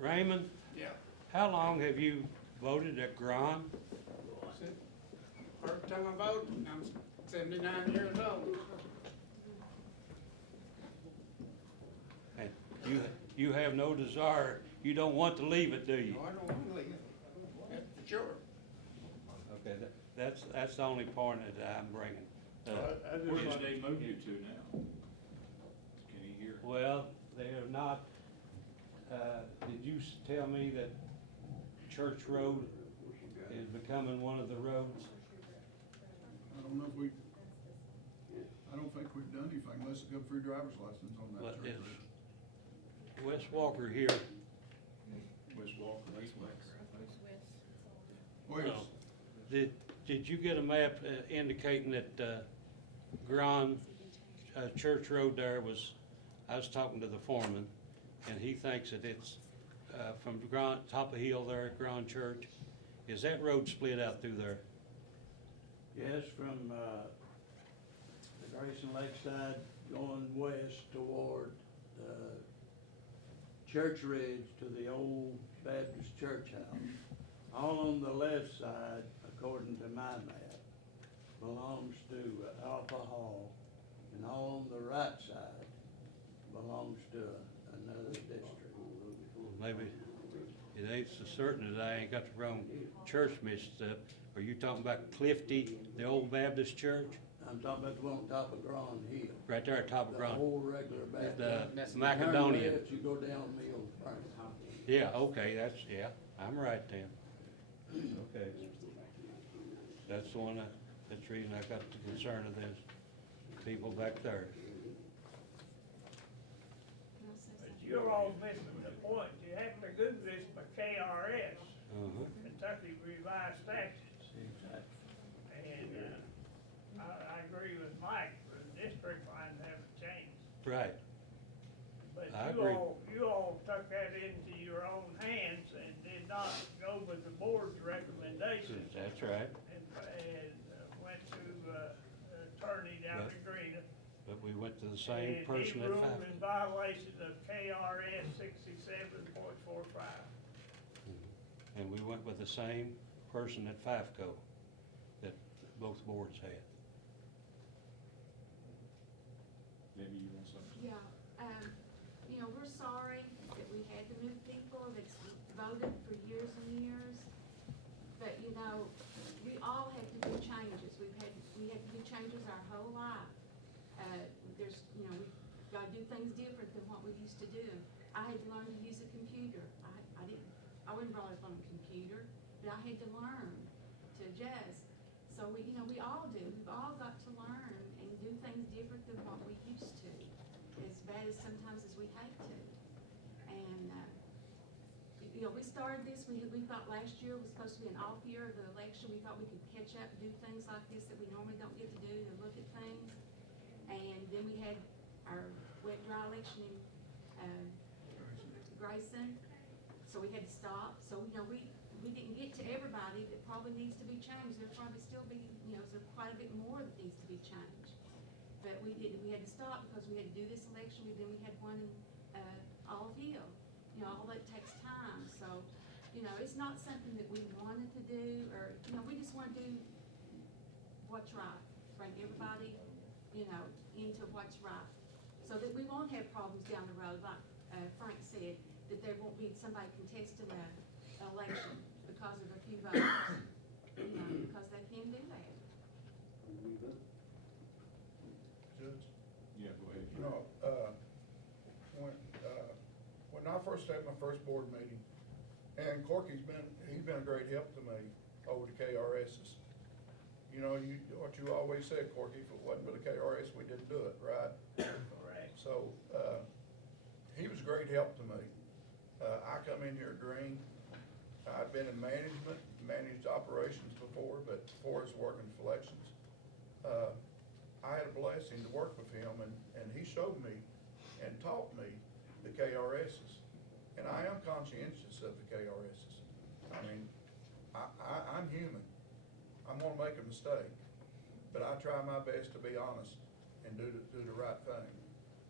Raymond, Yeah. how long have you voted at Gron? First time I voted, I'm 79 years old. And you have no desire, you don't want to leave it, do you? No, I don't want to leave. That's for sure. Okay, that's the only point that I'm bringing. Where did they move you to now? Can you hear? Well, they have not, did you tell me that Church Road is becoming one of the roads? I don't know if I don't think we've done anything unless it comes through driver's license on Well, that church it's road. Wes Walker here. West Walker. West. Did you get a map indicating that Grand Church Road there was, I was talking to the foreman, and he thinks that it's from the top of the hill there at Grand Church. Is that road split out through there? Yes, from, the Grayson Lakeside going west toward, Church Ridge to the old Baptist church house. All on the left side, according to my map, belongs to Alpha Hall, and all on the right side belongs to another district. Maybe it ain't so certain that I ain't got the wrong church mixed up. Are you talking about Clifty, the old Baptist church? I'm talking about the one on top of Grand Hill. Right there at top of The Grand. whole regular Baptist. The You turn Macedonian. left, you go down Mill Spring. Yeah, okay, yeah, I'm right then. Okay. That's the one, that's the reason I got the concern of this, people back there. But you're all missing the point. You have to Google this by KRS, Uh-huh. Kentucky Revised Statutes. And, I agree with Mike, the district lines haven't changed. Right, But I agree. you all took that into your own hands and did not go with the board's recommendations. that's right, And went to, attorney down in Greenup. but we went to the same person And he at ruled five. in violation of KRS 67.45. And we went with the same person at FIFCO that both boards had. Maybe you want something? Yeah, you know, we're sorry that we had to move people that's voted for years and years. But, you know, we all have to do changes. We had to do changes our whole life. There's, you know, we've gotta do things different than what we used to do. I had to learn to use a computer. I wasn't brought up on a computer, but I had to learn to adjust. So we, you know, we all do. We've all got to learn and do things different than what we used to, as bad as sometimes as we hate to. And, you know, we started this, we thought last year was supposed to be an off year of the election. We thought we could catch up and do things like this that we normally don't get to do, to look at things. And then we had our wet, dry election in, Grayson. So we had to stop. So, you know, we didn't get to everybody that probably needs to be changed. There'll probably still be, you know, there's quite a bit more that needs to be changed. But we had to stop because we had to do this election, then we had one in, Olive Hill. You know, all that takes time. So, you know, it's not something that we wanted to do, or, you know, we just wanna do what's right. Bring everybody, you know, into what's right. So that we won't have problems down the road, like, Frank said, that there won't be somebody contesting an election because of a few votes, you know, because they can do that. Judge? Yeah, go ahead. You know, when I first had my first board meeting, and Corky's he's been a great help to me over the KRSs. You know, what you always said, Corky, if it wasn't for the KRS, we didn't do it, right? Correct. So, he was a great help to me. I come in here green. I'd been in management, managed operations before, but before I was working for elections. I had a blessing to work with him, and he showed me and taught me the KRSs. And I am conscientious of the KRSs. I mean, I'm human. I'm gonna make a mistake, but I try my best to be honest and do the right thing.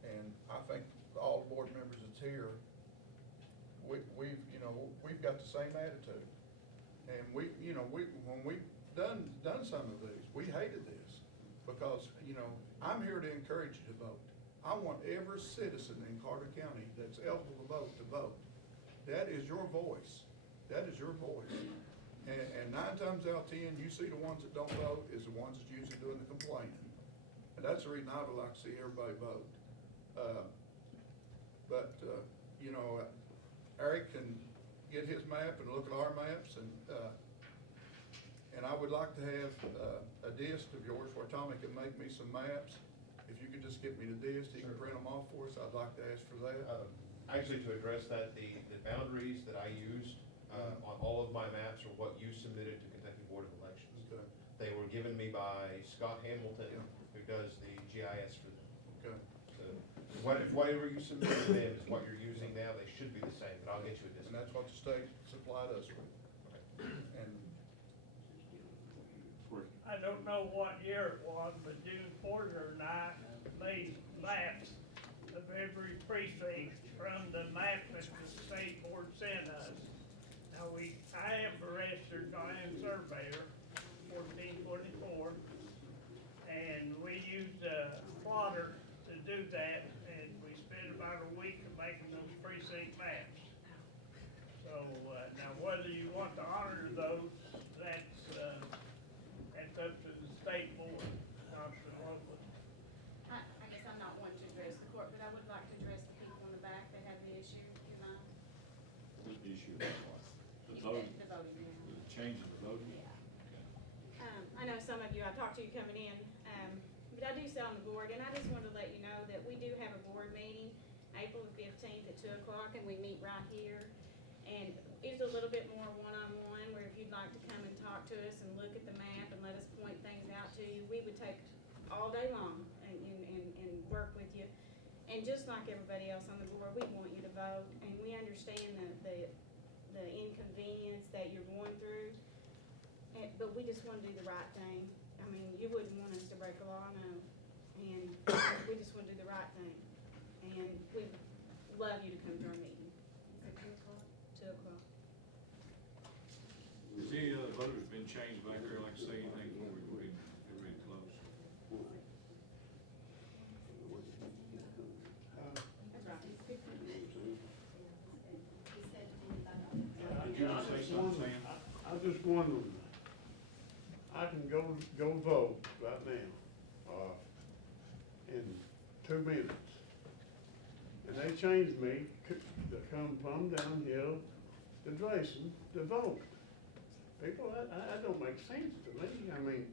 And I think all the board members that's here, we've got the same attitude. And when we've done some of these, we hated this because, you know, I'm here to encourage you to vote. I want every citizen in Carter County that's eligible to vote to vote. That is your voice. That is your voice. And 9 times out of 10, you see the ones that don't vote is the ones that's usually doing the complaining. And that's the reason I would like to see everybody vote. You know, Eric can get his map and look at our maps, and I would like to have a disc of yours where Tommy can make me some maps. If you could just get me the disc, he can print them off for us, I'd like to ask for that. Actually, to address that, the boundaries that I used on all of my maps are what you submitted to Kentucky Board of Elections. Okay. They were given me by Scott Hamilton, Yeah. who does the GIS for them. Okay. So, if whatever you submitted to them is what you're using now, they should be the same, but I'll get you a discount. And that's what the state supplied us with. And I don't know what year it was, but June Porter and I made maps of every precinct from the map that the state board sent us. Now, I am a registered land surveyor, 1424, and we used a plotter to do that, and we spent about a week of making those precinct maps. So, now whether you want to honor those, that's up to the state board, not the local. I guess I'm not one to address the court, but I would like to address the people in the back that have the issue, do you mind? What's the issue? The voting? The voting, yeah. The change in the voting? I know some of you, I talked to you coming in, but I do sit on the board, and I just wanted to let you know that we do have a board meeting, April the 15th at 2 o'clock, and we meet right here. And it's a little bit more one-on-one, where if you'd like to come and talk to us and look at the map and let us point things out to you, we would take all day long and work with you. And just like everybody else on the board, we want you to vote, and we understand the inconvenience that you're going through, but we just want to do the right thing. I mean, you wouldn't want us to break a law, no, and we just want to do the right thing. And we'd love you to come to our meeting. Is it 2 o'clock? 2 o'clock. Has any other voters been changed back there, like say anything before we go ahead and get ready to close? Did you want to say something, Sam? I just wondering, I can go vote right now, in 2 minutes. And they changed me to come from down here to Drayson to vote. People, that don't make sense to me. I mean,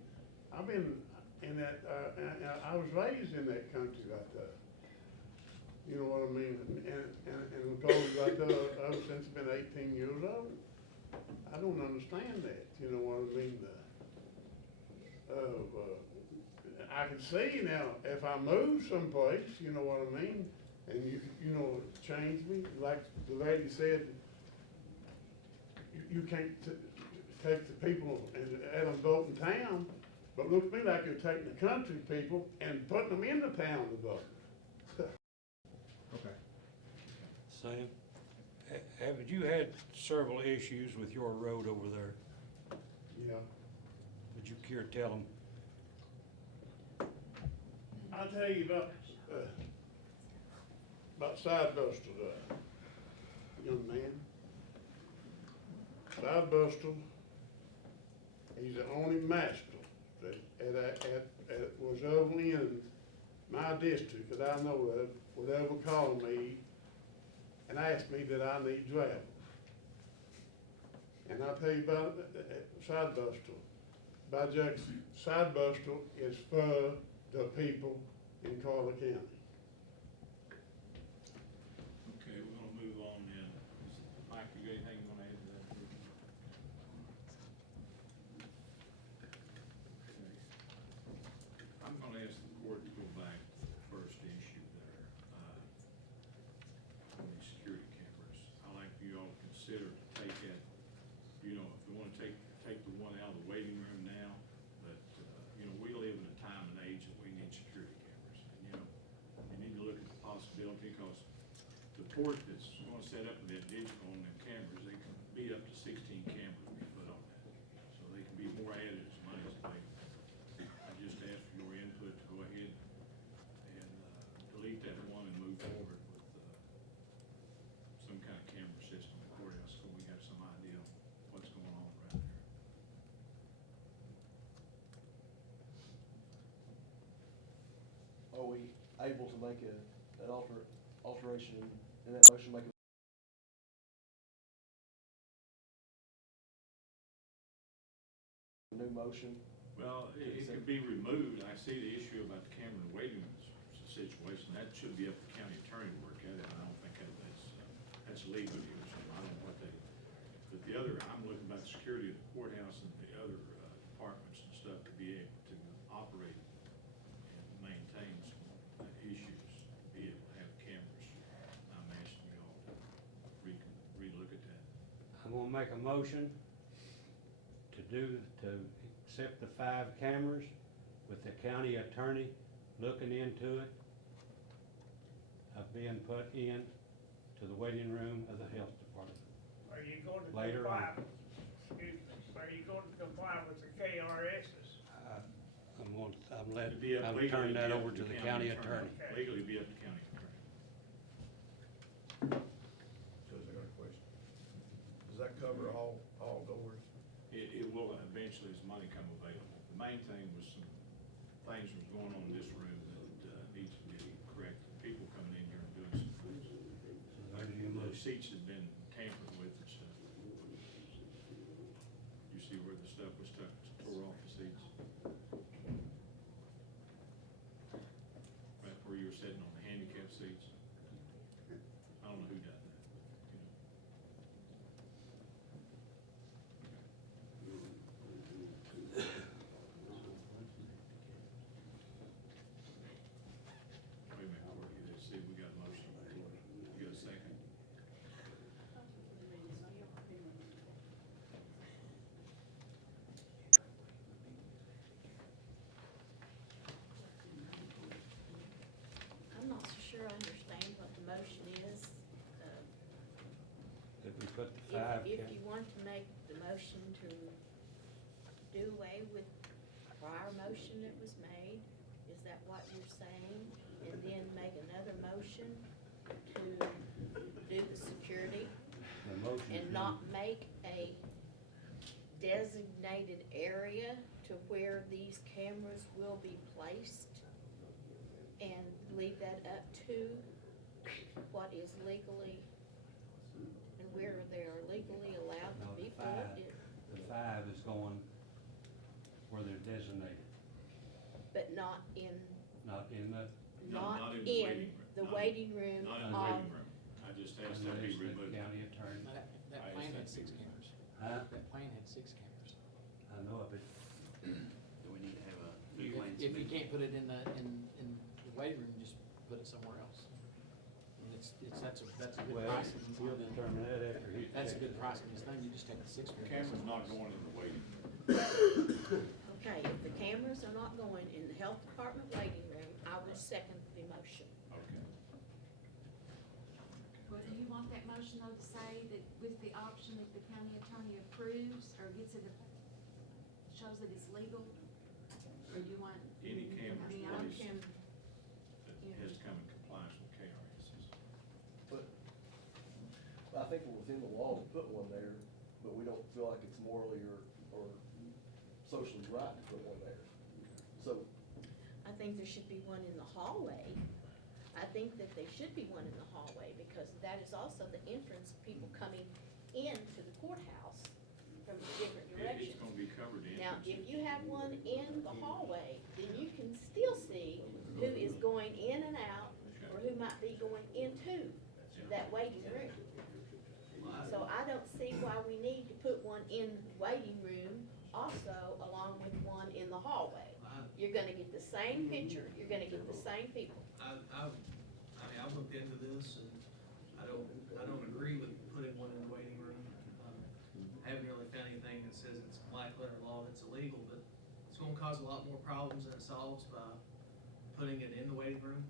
I've been in that, I was raised in that country right there. You know what I mean? And goes right there ever since I've been 18 years old. I don't understand that, you know what I mean? I can see now, if I move someplace, you know what I mean? And you know, change me, like the lady said, you can't take the people and let them vote in town, but look to me like you're taking the country people and putting them in the town to vote. Okay. Sam, haven't you had several issues with your road over there? Yeah. Would you care to tell them? I'll tell you about Sidebuster there, young man. Sidebuster, he's the only master that was ever in my district that I know of would ever call me and ask me that I need gravel. And I'll tell you about Sidebuster. By Jackson, Sidebuster is for the people in Carter County. Okay, we're gonna move on then. Mike, you got anything you wanna add to that? Okay. I'm gonna ask the court to go back to the first issue there, on the security cameras. I'd like for you all to consider to take that, you know, if you wanna take the one out of the waiting room now, but, you know, we live in a time and age that we need security cameras. And, you know, you need to look at the possibility, because the port that's gonna set up with that digital on them cameras, they can be up to 16 cameras we put on that. So they can be more added as money as available. I just ask for your input to go ahead and delete that one and move forward with some kind of camera system in the courthouse, so we have some idea of what's going on right there. Are we able to make an alteration in that motion, make a new motion? Well, it could be removed. I see the issue about the camera and waiting situation. That should be up to the county attorney to work at it. I don't think that's legal here, so I don't know what they, but the other, I'm looking about the security of the courthouse and the other departments and stuff to be able to operate and maintain some issues, be able to have cameras. I'm asking you all to relook at that. I'm gonna make a motion to accept the 5 cameras with the county attorney looking into it of being put in to the waiting room of the health department. Are you going to Later comply, on. excuse me, are you going to comply with the KRSs? I'm It'd be up- I'm legally turning that be up over to the county attorney. Okay. Legally be up to county attorney. Judge, I got a question. Does that cover all doors? It will eventually as money come available. The main thing was some things was going on in this room that needs to be corrected. People coming in here and doing some things. The seats had been tampered with and stuff. You see where the stuff was stuck, tore off the seats? Right where you were sitting on the handicap seats. I don't know who done that. Wait a minute, Courtney, let's see, we got a motion. You got a second? I'm not so sure I understand what the motion is. That we put the 5 If you want to make the motion to do away with the prior motion that was made, is that what you're saying? And then make another motion to do the security The motion and not make a designated area to where these cameras will be placed? And leave that up to what is legally, and where they are legally allowed to No, be the 5, put, the 5 is going where they're designated, but not in, not in the, not not in in the the waiting waiting room Not in the of, waiting room. I just asked that unless be the removed. county attorney. That I plan had understand. 6 cameras. Huh? That plan had 6 cameras. I know of it. Do we need to have a new lane? If you can't put it in the waiting room, just put it somewhere else. And that's a good Well, price. he'll determine that after he. That's a good price on this thing, you just take the 6 The cameras. camera's not going in the waiting room. okay, if the cameras are not going in the health department waiting room, I will second the motion. Okay. Well, do you want that motion though to say that with the option if the county attorney approves or gets it, shows that it's legal? Or do you want? Any cameras I mean, placed Can, that has to come in compliance with KRS's. But I think we're within the law to put one there, but we don't feel like it's morally or socially right to put one there. So, I think there should be one in the hallway. I think that there should be one in the hallway, because that is also the entrance of people coming into the courthouse from different directions. It's gonna be covered in. Now, if you have one in the hallway, then you can still see who is going in and out, or who might be going into that waiting room. So I don't see why we need to put one in the waiting room also along with one in the hallway. You're gonna get the same picture, you're gonna get the same people. I mean, I've looked into this, and I don't agree with putting one in the waiting room. I haven't really found anything that says it's black letter law that's illegal, but it's gonna cause a lot more problems than it solves by putting it in the waiting room.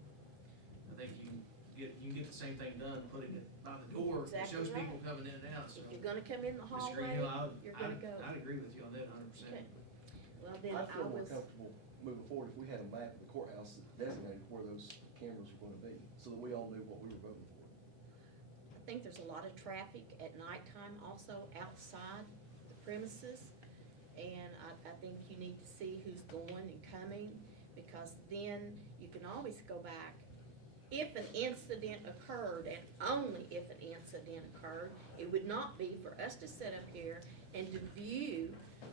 I think you can get the same thing done, putting it by the door, it Exactly shows right. people coming in and out, so. If you're gonna come in the Mr. hallway, Greenhill, you're gonna go. I'd agree with you on that 100%. Okay. Well, then I I feel more was, comfortable moving forward if we had a map of the courthouse that designated where those cameras were gonna be, so that we all knew what we were voting for. I think there's a lot of traffic at nighttime also outside the premises. And I think you need to see who's going and coming, because then you can always go back. If an incident occurred, and only if an incident occurred, it would not be for us to sit up here and to view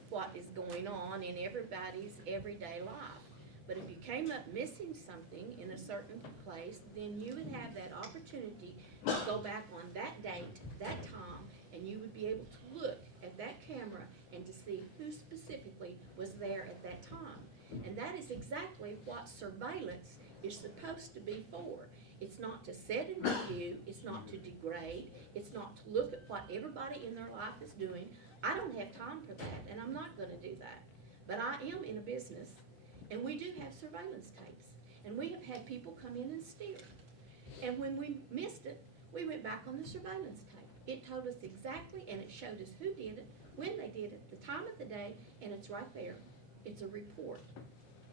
what is going on in everybody's everyday life. But if you came up missing something in a certain place, then you would have that opportunity to go back on that date, that time, and you would be able to look at that camera and to see who specifically was there at that time. And that is exactly what surveillance is supposed to be for. It's not to set and review, it's not to degrade, it's not to look at what everybody in their life is doing. I don't have time for that, and I'm not gonna do that. But I am in a business, and we do have surveillance tapes, and we have had people come in and steal. And when we missed it, we went back on the surveillance tape. It told us exactly, and it showed us who did it, when they did it, the time of the day, and it's right there. It's a report,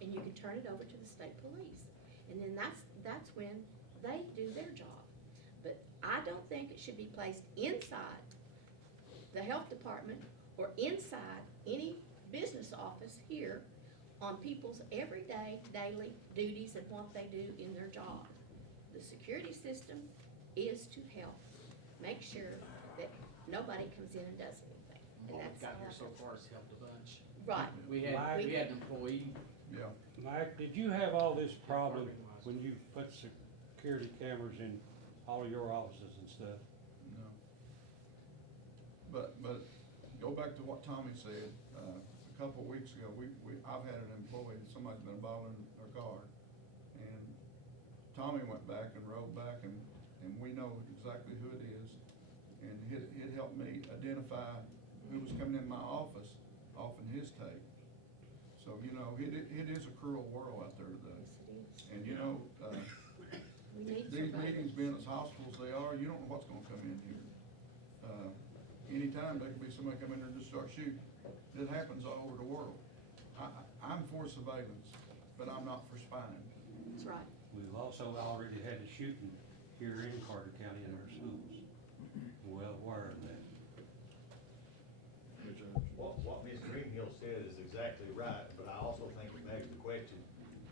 and you can turn it over to the state police. And then that's when they do their job. But I don't think it should be placed inside the health department or inside any business office here on people's everyday, daily duties and what they do in their job. The security system is to help make sure that nobody comes in and does anything. And What we've that's got all here I so can- far has helped a bunch. Right. We had an employee. Yeah. Mike, did you have all this problem when you put security cameras in all of your offices and stuff? No. But go back to what Tommy said, a couple of weeks ago, I've had an employee, somebody's been bothering their car. And Tommy went back and rode back and we know exactly who it is. And it helped me identify who was coming in my office off in his tape. So, you know, it is a cruel world out there today. Yes, it is. And you know, We need these surveillance. meetings being as hostile as they are, you don't know what's gonna come in here. Anytime, there could be somebody come in there and just start shooting. It happens all over the world. I'm for surveillance, but I'm not for spying. That's right. We've also already had a shooting here in Carter County in our schools. Well aware of that. What Ms. Greenhill said is exactly right, but I also think it begs the question,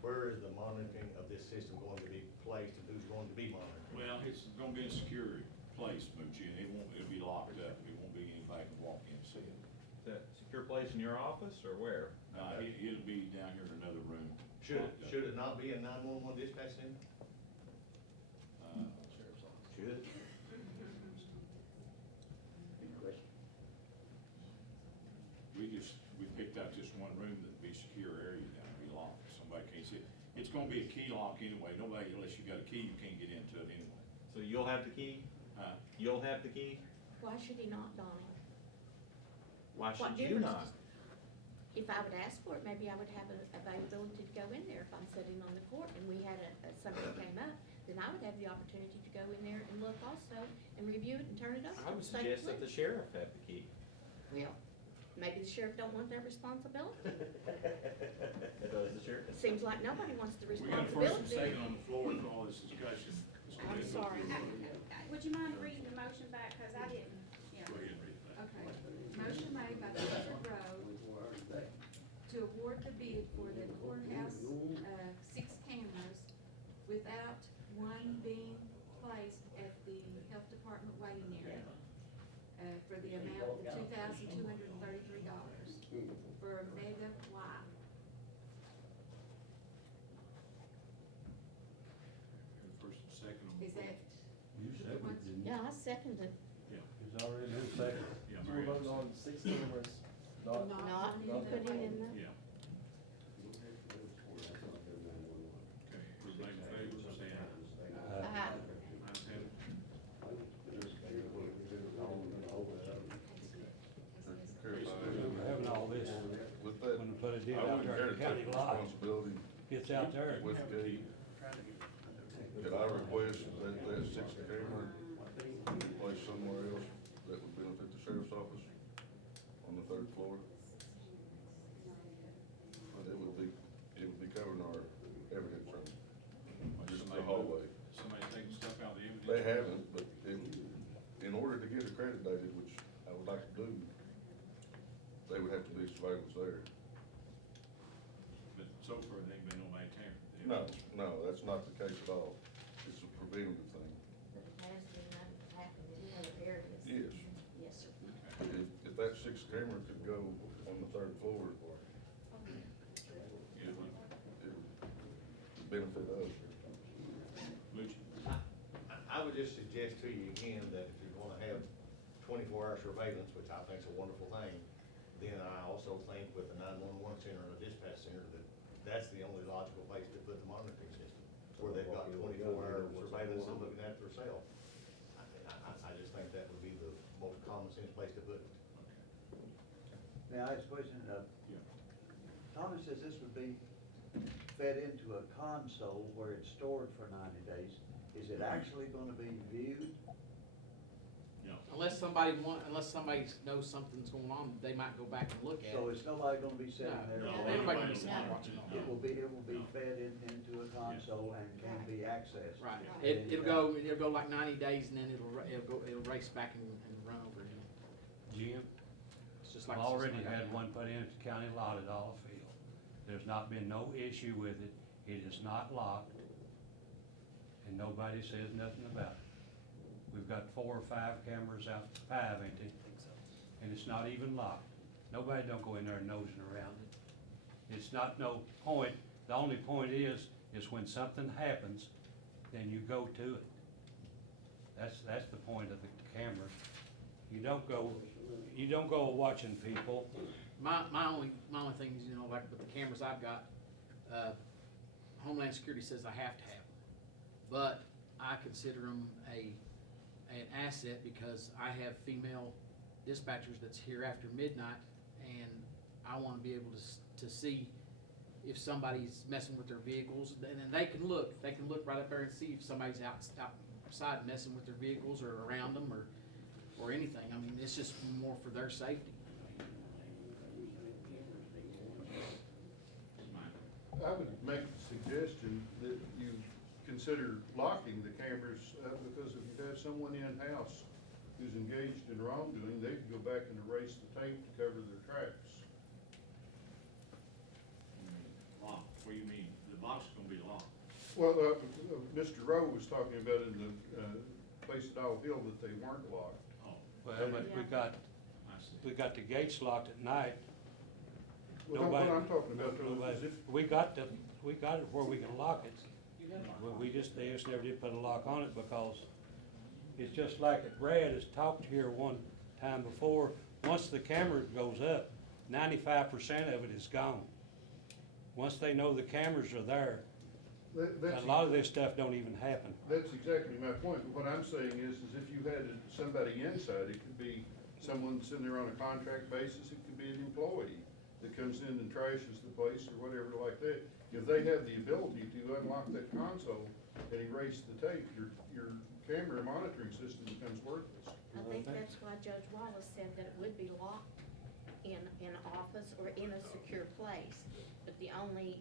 where is the monitoring of this system going to be placed and who's going to be monitoring? Well, it's gonna be in a secure place, Moochie, and it'll be locked up. It won't be anybody can walk in and see it. Is that secure place in your office or where? It'll be down here in another room. Should locked up. it not be a 911 dispatch center? Should. We picked out just one room that'd be secure area down, be locked, somebody can't see it. It's gonna be a key lock anyway, nobody, unless you got a key, you can't get into it anyway. So you'll have the key? You'll have the key? Why should he not, Donnie? Why What should you difference not? If I would ask for it, maybe I would have an availability to go in there. If I'm sitting on the court and we had something came up, then I would have the opportunity to go in there and look also and review it and turn it over I to would the state suggest that the police. sheriff have the key. Well, maybe the sheriff don't want that responsibility. Does the sheriff? It seems like nobody wants the We got a first and responsibility. second on the floor for all this discussion. Let's go I'm ahead and go sorry. through it. Would you mind reading the motion back, cause I didn't, Go ahead and read it back. Okay, motion made by Mr. Rowe to award the bid for the courthouse, 6 cameras without one being placed at the health department waiting area, for the amount of $2,233 for Mega Y. First and second on the Is floor. that, You seconded, didn't you? Yeah, I second it. It's already been seconded. Yeah, So Mary we're Ann. voting on 6 cameras, not. Not putting in the. Yeah. Okay, everybody in favor, say aye. Aye. Ayes have it. We're having all this, With that, when we put a deal I out wouldn't there, care the to county take lot responsibility gets out there. with the, could I request that 6 camera place somewhere else that would benefit the sheriff's office on the 3rd floor? But it would be covering our evidence room, just the hallway. Somebody taking stuff out of the evidence. They haven't, but in order to get accredited, which I would like to do, they would have to be surveillance there. But so far, there ain't been nobody tampering. No, that's not the case at all. It's a preventative thing. But it has been happened in other areas. Yes. Yes, sir. If that 6 camera could go on the 3rd floor, it would benefit us. Lucy? I would just suggest to you again that if you're gonna have 24-hour surveillance, which I think is a wonderful thing, then I also think with the 911 center and the dispatch center, that's the only logical place to put the monitoring system, where they've got 24-hour surveillance and looking at themselves. I just think that would be the most common sense place to put it. May I ask a question? Yeah. Wally says this would be fed into a console where it's stored for 90 days. Is it actually gonna be viewed? No. Unless somebody knows something's going on, they might go back and look at it. So it's nobody gonna be sitting No, there? no, going, everybody will be be sitting watching. watching. It will be fed into a console and can be accessed. Right, And it'll go like 90 days and then it'll race back and run over again. Jim, It's just I've like. already had one put in at the county lot at all field. There's not been no issue with it. It is not locked. And nobody says nothing about it. We've got 4 or 5 cameras out, 5 ain't it? And it's not even locked. Nobody don't go in there nosing around it. It's not no point. The only point is when something happens, then you go to it. That's the point of the cameras. You don't go watching people. My only thing is, you know, like with the cameras I've got, Homeland Security says I have to have them. But I consider them an asset because I have female dispatchers that's here after midnight, and I wanna be able to see if somebody's messing with their vehicles, and then they can look right up there and see if somebody's outside messing with their vehicles or around them or anything. I mean, it's just more for their safety. I would make the suggestion that you consider locking the cameras, because if you have someone in-house who's engaged in wrongdoing, they could go back and erase the tape to cover their tracks. Locked, what do you mean? The box is gonna be locked. Well, Mr. Rowe was talking about in the place at Owl Hill that they weren't locked. Oh, Well, but I see. we got the gates locked at night. Well, what I'm talking about though Nobody- is if, We got it where we can lock it. Well, they just never did put a lock on it because it's just like Brad has talked here one time before. Once the camera goes up, 95% of it is gone. Once they know the cameras are there, a lot of this stuff don't even happen. that's exactly my point. What I'm saying is if you had somebody inside, it could be someone sitting there on a contract basis, it could be an employee that comes in and trashes the place or whatever like that. If they have the ability to unlock that console and erase the tape, your camera monitoring system becomes worthless. I think that's why Judge Wallace said that it would be locked in an office or in a secure place. But the only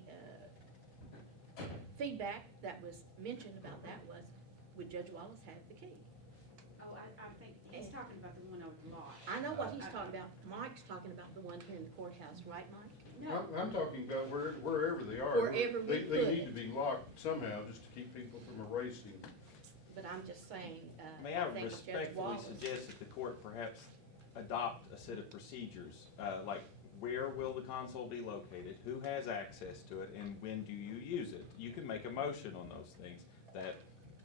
feedback that was mentioned about that was, would Judge Wallace have the key? Oh, I think he's talking about the one over the lot. I know what he's talking about. Mike's talking about the one here in the courthouse, right, Mike? No. I'm talking about wherever they are. Wherever we They put need it. to be locked somehow just to keep people from erasing. But I'm just saying, May I think Judge respectfully Wallace. suggest that the court perhaps adopt a set of procedures, like where will the console be located, who has access to it, and when do you use it? You can make a motion on those things, that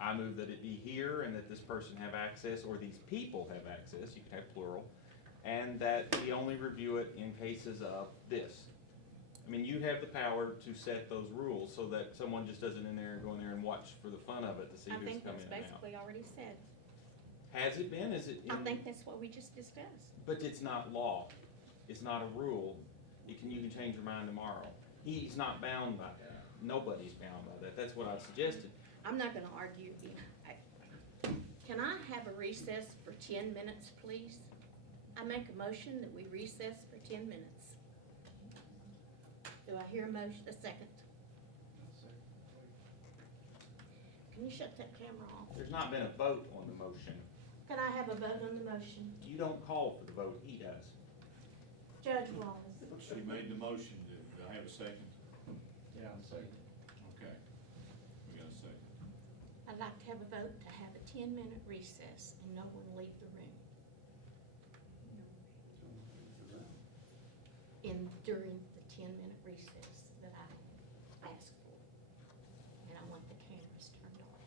I move that it be here and that this person have access, or these people have access, you can have plural, and that we only review it in cases of this. I mean, you have the power to set those rules so that someone just doesn't go in there and watch for the fun of it to see I who's think coming that's in and out. basically already said. Has it been? Is it in? I think that's what we just discussed. But it's not law. It's not a rule. You can change your mind tomorrow. He's not bound by that. Nobody's bound by that. That's what I suggested. I'm not gonna argue. Can I have a recess for 10 minutes, please? I make a motion that we recess for 10 minutes. Do I hear a second? Can you shut that camera off? There's not been a vote on the motion. Can I have a vote on the motion? You don't call for the vote, he does. Judge Wallace? She made the motion, do I have a second? Yeah, I'm saying. Okay, we got a second. I'd like to have a vote to have a 10-minute recess and no one leave the room. During the 10-minute recess that I asked for. And I want the cameras turned off.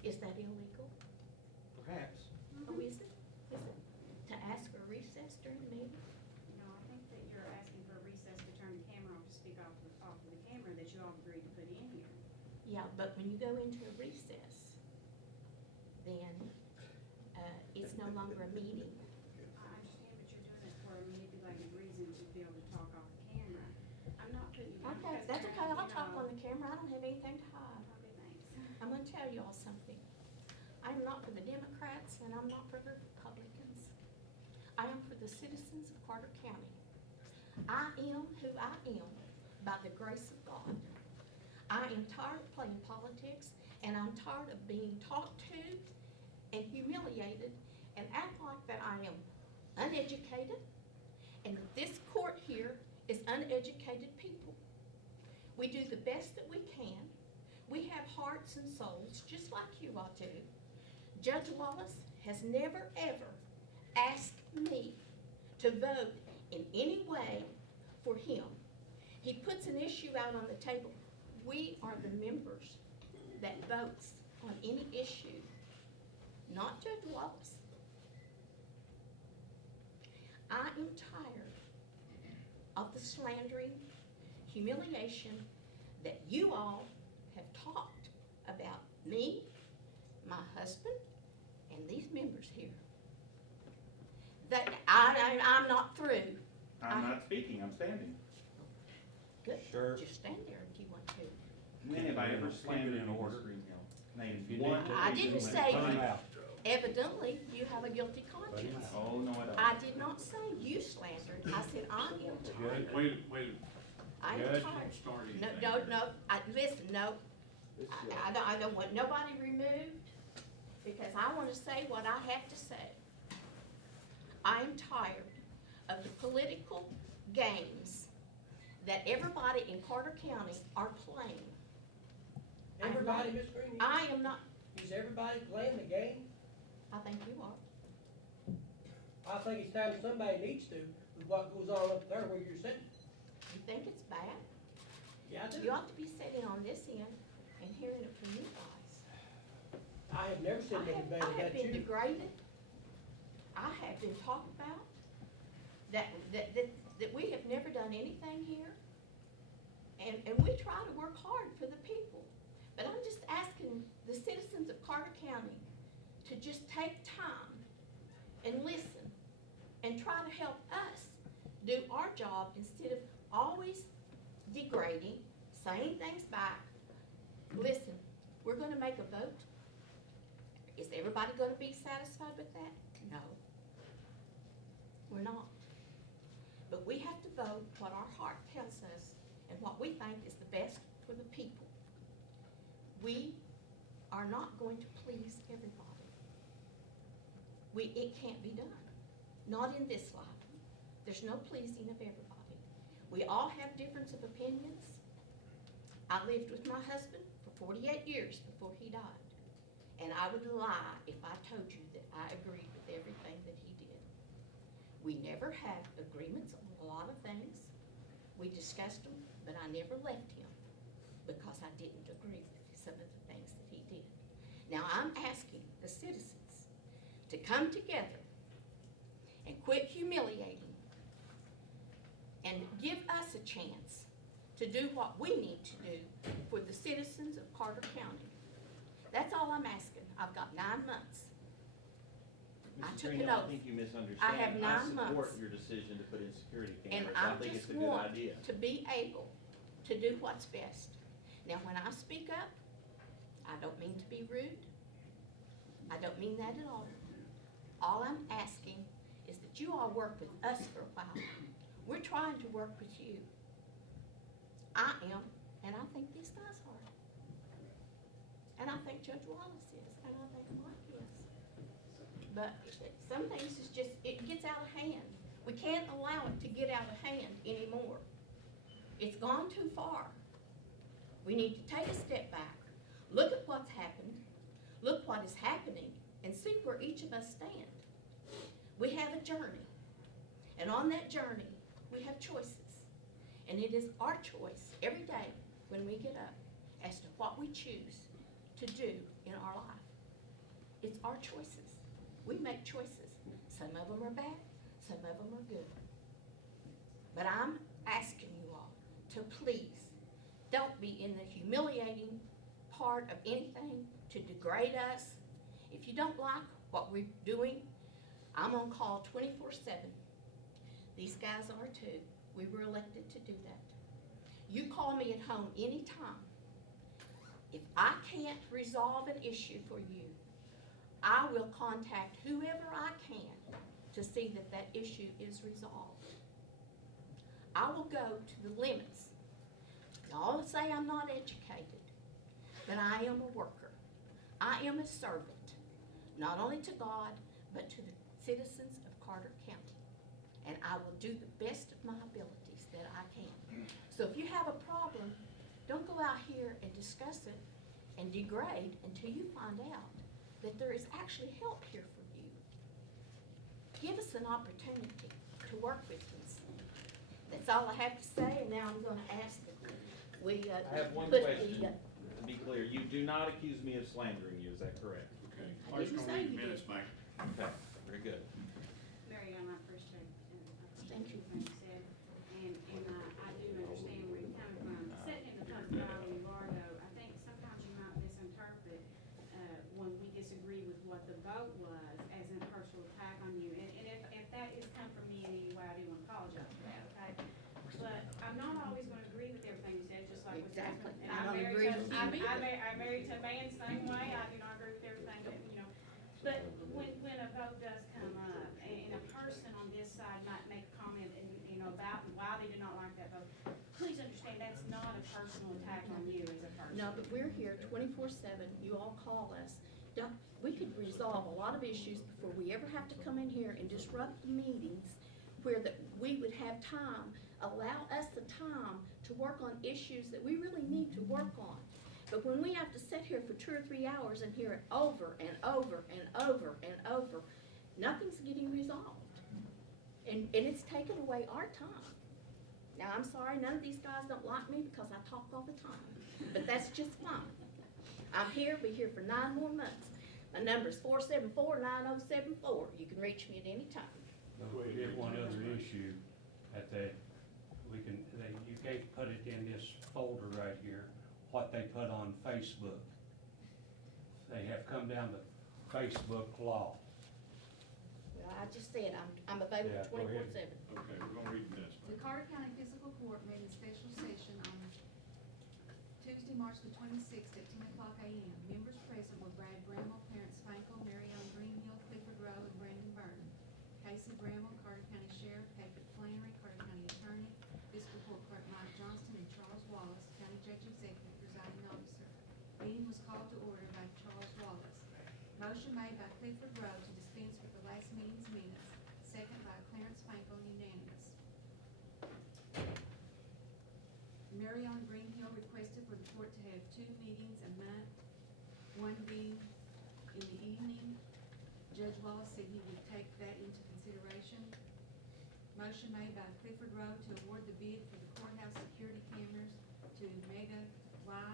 Is that illegal? Perhaps. Oh, is it? Is it? To ask for a recess during the meeting? No, I think that you're asking for a recess to turn the camera off, to speak off of the camera that you all agreed to put in here. Yeah, but when you go into a recess, then it's no longer a meeting. I understand, but you're doing it for a manipulated reason I'm gonna tell you all something. I am not for the Democrats and I'm not for the Republicans. I am for the citizens of Carter County. I am who I am by the grace of God. I am tired of playing politics, and I'm tired of being talked to and humiliated and act like that I am uneducated and that this court here is uneducated people. We do the best that we can. We have hearts and souls just like you all do. Judge Wallace has never ever asked me to vote in any way for him. He puts an issue out on the table. We are the members that votes on any issue, not Judge Wallace. I am tired of the slandering, humiliation that you all have talked about me, my husband, and these members here. That I'm not through. I'm not speaking, I'm standing. Good. Sure. Just stand there if you want to. When have I ever Keep it slandered in in order. Green Hill? Name If you one. need to- I didn't say Put 'em you. out. Evidently, you have a guilty conscience. Oh, no, I don't. I did not say you slandered. I said I am tired. Wait, I am Judge, tired. start No, anything. no. Listen, no. I don't want nobody removed because I want to say what I have to say. I am tired of the political games that everybody in Carter County are playing. Everybody, Ms. Green? I am not, Is everybody playing the game? I think you are. I think it's time somebody needs to, with what goes on up there where you're sitting. You think it's bad? Yeah, I do. You ought to be sitting on this end and hearing it from you guys. I have never said anything I bad have about been you. degraded. I have been talked about. That we have never done anything here. And we try to work hard for the people. But I'm just asking the citizens of Carter County to just take time and listen and try to help us do our job instead of always degrading, saying things back. Listen, we're gonna make a vote. Is everybody gonna be satisfied with that? No. We're not. But we have to vote what our heart tells us and what we think is the best for the people. We are not going to please everybody. It can't be done. Not in this life. There's no pleasing of everybody. We all have difference of opinions. I lived with my husband for 48 years before he died. And I would lie if I told you that I agreed with everything that he did. We never had agreements on a lot of things. We discussed them, but I never left him because I didn't agree with some of the things that he did. Now I'm asking the citizens to come together and quit humiliating and give us a chance to do what we need to do for the citizens of Carter County. That's all I'm asking. I've got 9 months. I Mrs. took Green, an I oath. think you misunderstand. I have 9 support months. your decision to put in security And cameras. I I think just it's a good want idea. to be able to do what's best. Now, when I speak up, I don't mean to be rude. I don't mean that at all. All I'm asking is that you all work with us for a while. We're trying to work with you. I am, and I think these guys are. And I think Judge Wallace is, and I think Mike is. But some things is just, it gets out of hand. We can't allow it to get out of hand anymore. It's gone too far. We need to take a step back, look at what's happened, look what is happening, and see where each of us stand. We have a journey, and on that journey, we have choices. And it is our choice every day when we get up as to what we choose to do in our life. It's our choices. We make choices. Some of them are bad, some of them are good. But I'm asking you all to please don't be in the humiliating part of anything to degrade us. If you don't like what we're doing, I'm on call 24/7. These guys are too. We were elected to do that. You call me at home anytime. If I can't resolve an issue for you, I will contact whoever I can to see that that issue is resolved. I will go to the limits. Y'all say I'm not educated, but I am a worker. I am a servant, not only to God, but to the citizens of Carter County. And I will do the best of my abilities that I can. So if you have a problem, don't go out here and discuss it and degrade until you find out that there is actually help here for you. Give us an opportunity to work with us. That's all I have to say, and now I'm gonna ask that we, I have one put question, the, to be clear, you do not accuse me of slandering you, is that correct? Okay, I clerk's didn't gonna say read you the minutes did. back. Okay, very good. Mary Ann, I appreciate Thank you. everything you said, and I do understand where you're coming from. Sitting in the public eye in Largo, I think sometimes you might misinterpret, when we disagree with what the vote was as a personal attack on you. And if that has come from me in any way, I do want to apologize for that, okay? But I'm not always gonna agree with everything you said, just like with Exactly. Jasmine. And I I'm don't married agree to- with you I'm either. married to a man same way, I do not agree with everything that, you know. But when a vote does come up, and a person on this side might make a comment, and, you know, about why they did not like that vote, please understand, that's not a personal attack on you as a person. No, but we're here 24/7. You all call us. Don't, we could resolve a lot of issues before we ever have to come in here and disrupt the meetings where that we would have time, allow us the time to work on issues that we really need to work on. But when we have to sit here for 2 or 3 hours and hear it over and over and over and over, nothing's getting resolved. And it's taken away our time. Now, I'm sorry, none of these guys don't like me because I talk all the time, but that's just fine. I'm here, be here for 9 more months. My number's 474-9074. You can reach me at any time. But we did one other issue that you can't put it in this folder right here, what they put on Facebook. They have come down to Facebook law. Well, I just said, I'm available Yeah, go ahead. 24/7. Okay, we're gonna read the minutes The back. Carter County Fiscal Court met in special session on Tuesday, March the 26th at 10 o'clock a.m. Members present were Brad Bramall, Clarence Spankel, Mary Ellen Greenhill, Clifford Rowe, and Brandon Burton. Casey Bramall, Carter County Sheriff, Patrick Flannery, Carter County Attorney, Fiscal Court Clerk Mike Johnston, and Charles Wallace, County Judge Executive, presiding officer. Meeting was called to order by Charles Wallace. Motion made by Clifford Rowe to dispense with the last meeting's minutes, second by Clarence Spankel, unanimous. Mary Ellen Greenhill requested for the court to have 2 meetings a month, one being in the evening. Judge Wallace said he would take that into consideration. Motion made by Clifford Rowe to award the bid for the courthouse security cameras to Mega Y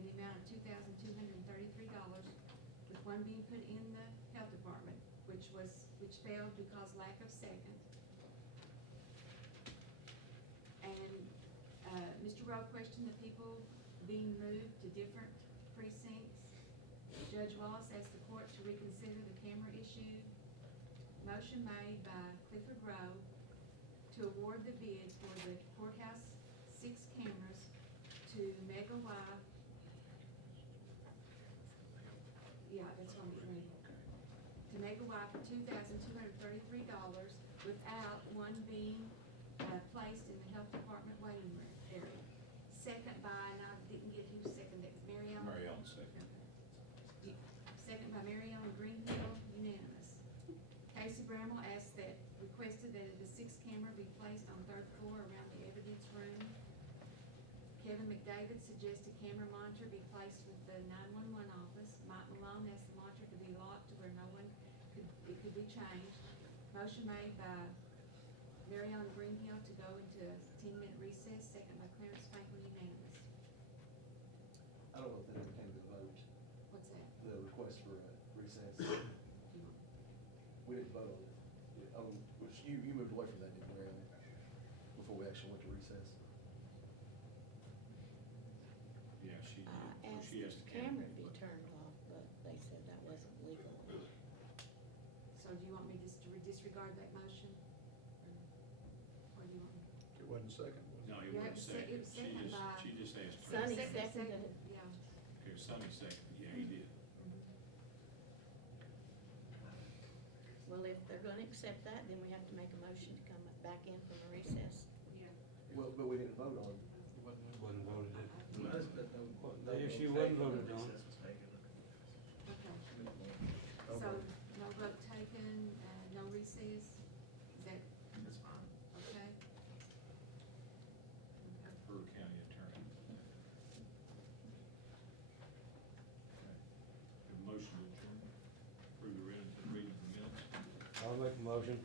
in the amount of $2,233, with one being put in the health department, which failed because lack of second. And, Mr. Rowe questioned the people being moved to different precincts. Judge Wallace asked the court to reconsider the camera issue. Motion made by Clifford Rowe to award the bid for the courthouse 6 cameras to Mega Y. Yeah, that's what I'm getting ready. To Mega Y for $2,233 without one being, placed in the health department waiting room area. Second by, and I didn't get who seconded it, was Mary Ellen? Mary Ellen second. Second by Mary Ellen Greenhill, unanimous. Casey Bramall requested that the 6th camera be placed on 3rd floor around the evidence room. Kevin McDavid suggested camera monitor be placed with the 911 office. Mike Malone asked the monitor to be locked to where it could be changed. Motion made by Mary Ellen Greenhill to go into a 10-minute recess, second by Clarence Spankel, unanimous. I don't know if that ever came to a vote, What's that? the request for a recess. We didn't vote on it. Which you moved away from that, didn't you, Mary Ellen? Before we actually went to recess. Yeah, she did. I Well, asked she the has to camera to be turned off, but they said that wasn't legal. So do you want me just to disregard that motion? Or do you want me? It wasn't second, was it? No, it Yeah, wasn't second. it was second by- She just asked. Sonny Second, seconded it. yeah. Okay, Secretary Sonny seconded, yeah, he did. Well, if they're gonna accept that, then we have to make a motion to come back in from a recess. Well, but we didn't vote on it. Wasn't voted in. The issue wasn't voted on. Okay. So, no vote taken, no recess, is that, That's fine. okay? Per county attorney. A motion to adjourn, approve the reading of the minutes. I'll make a motion.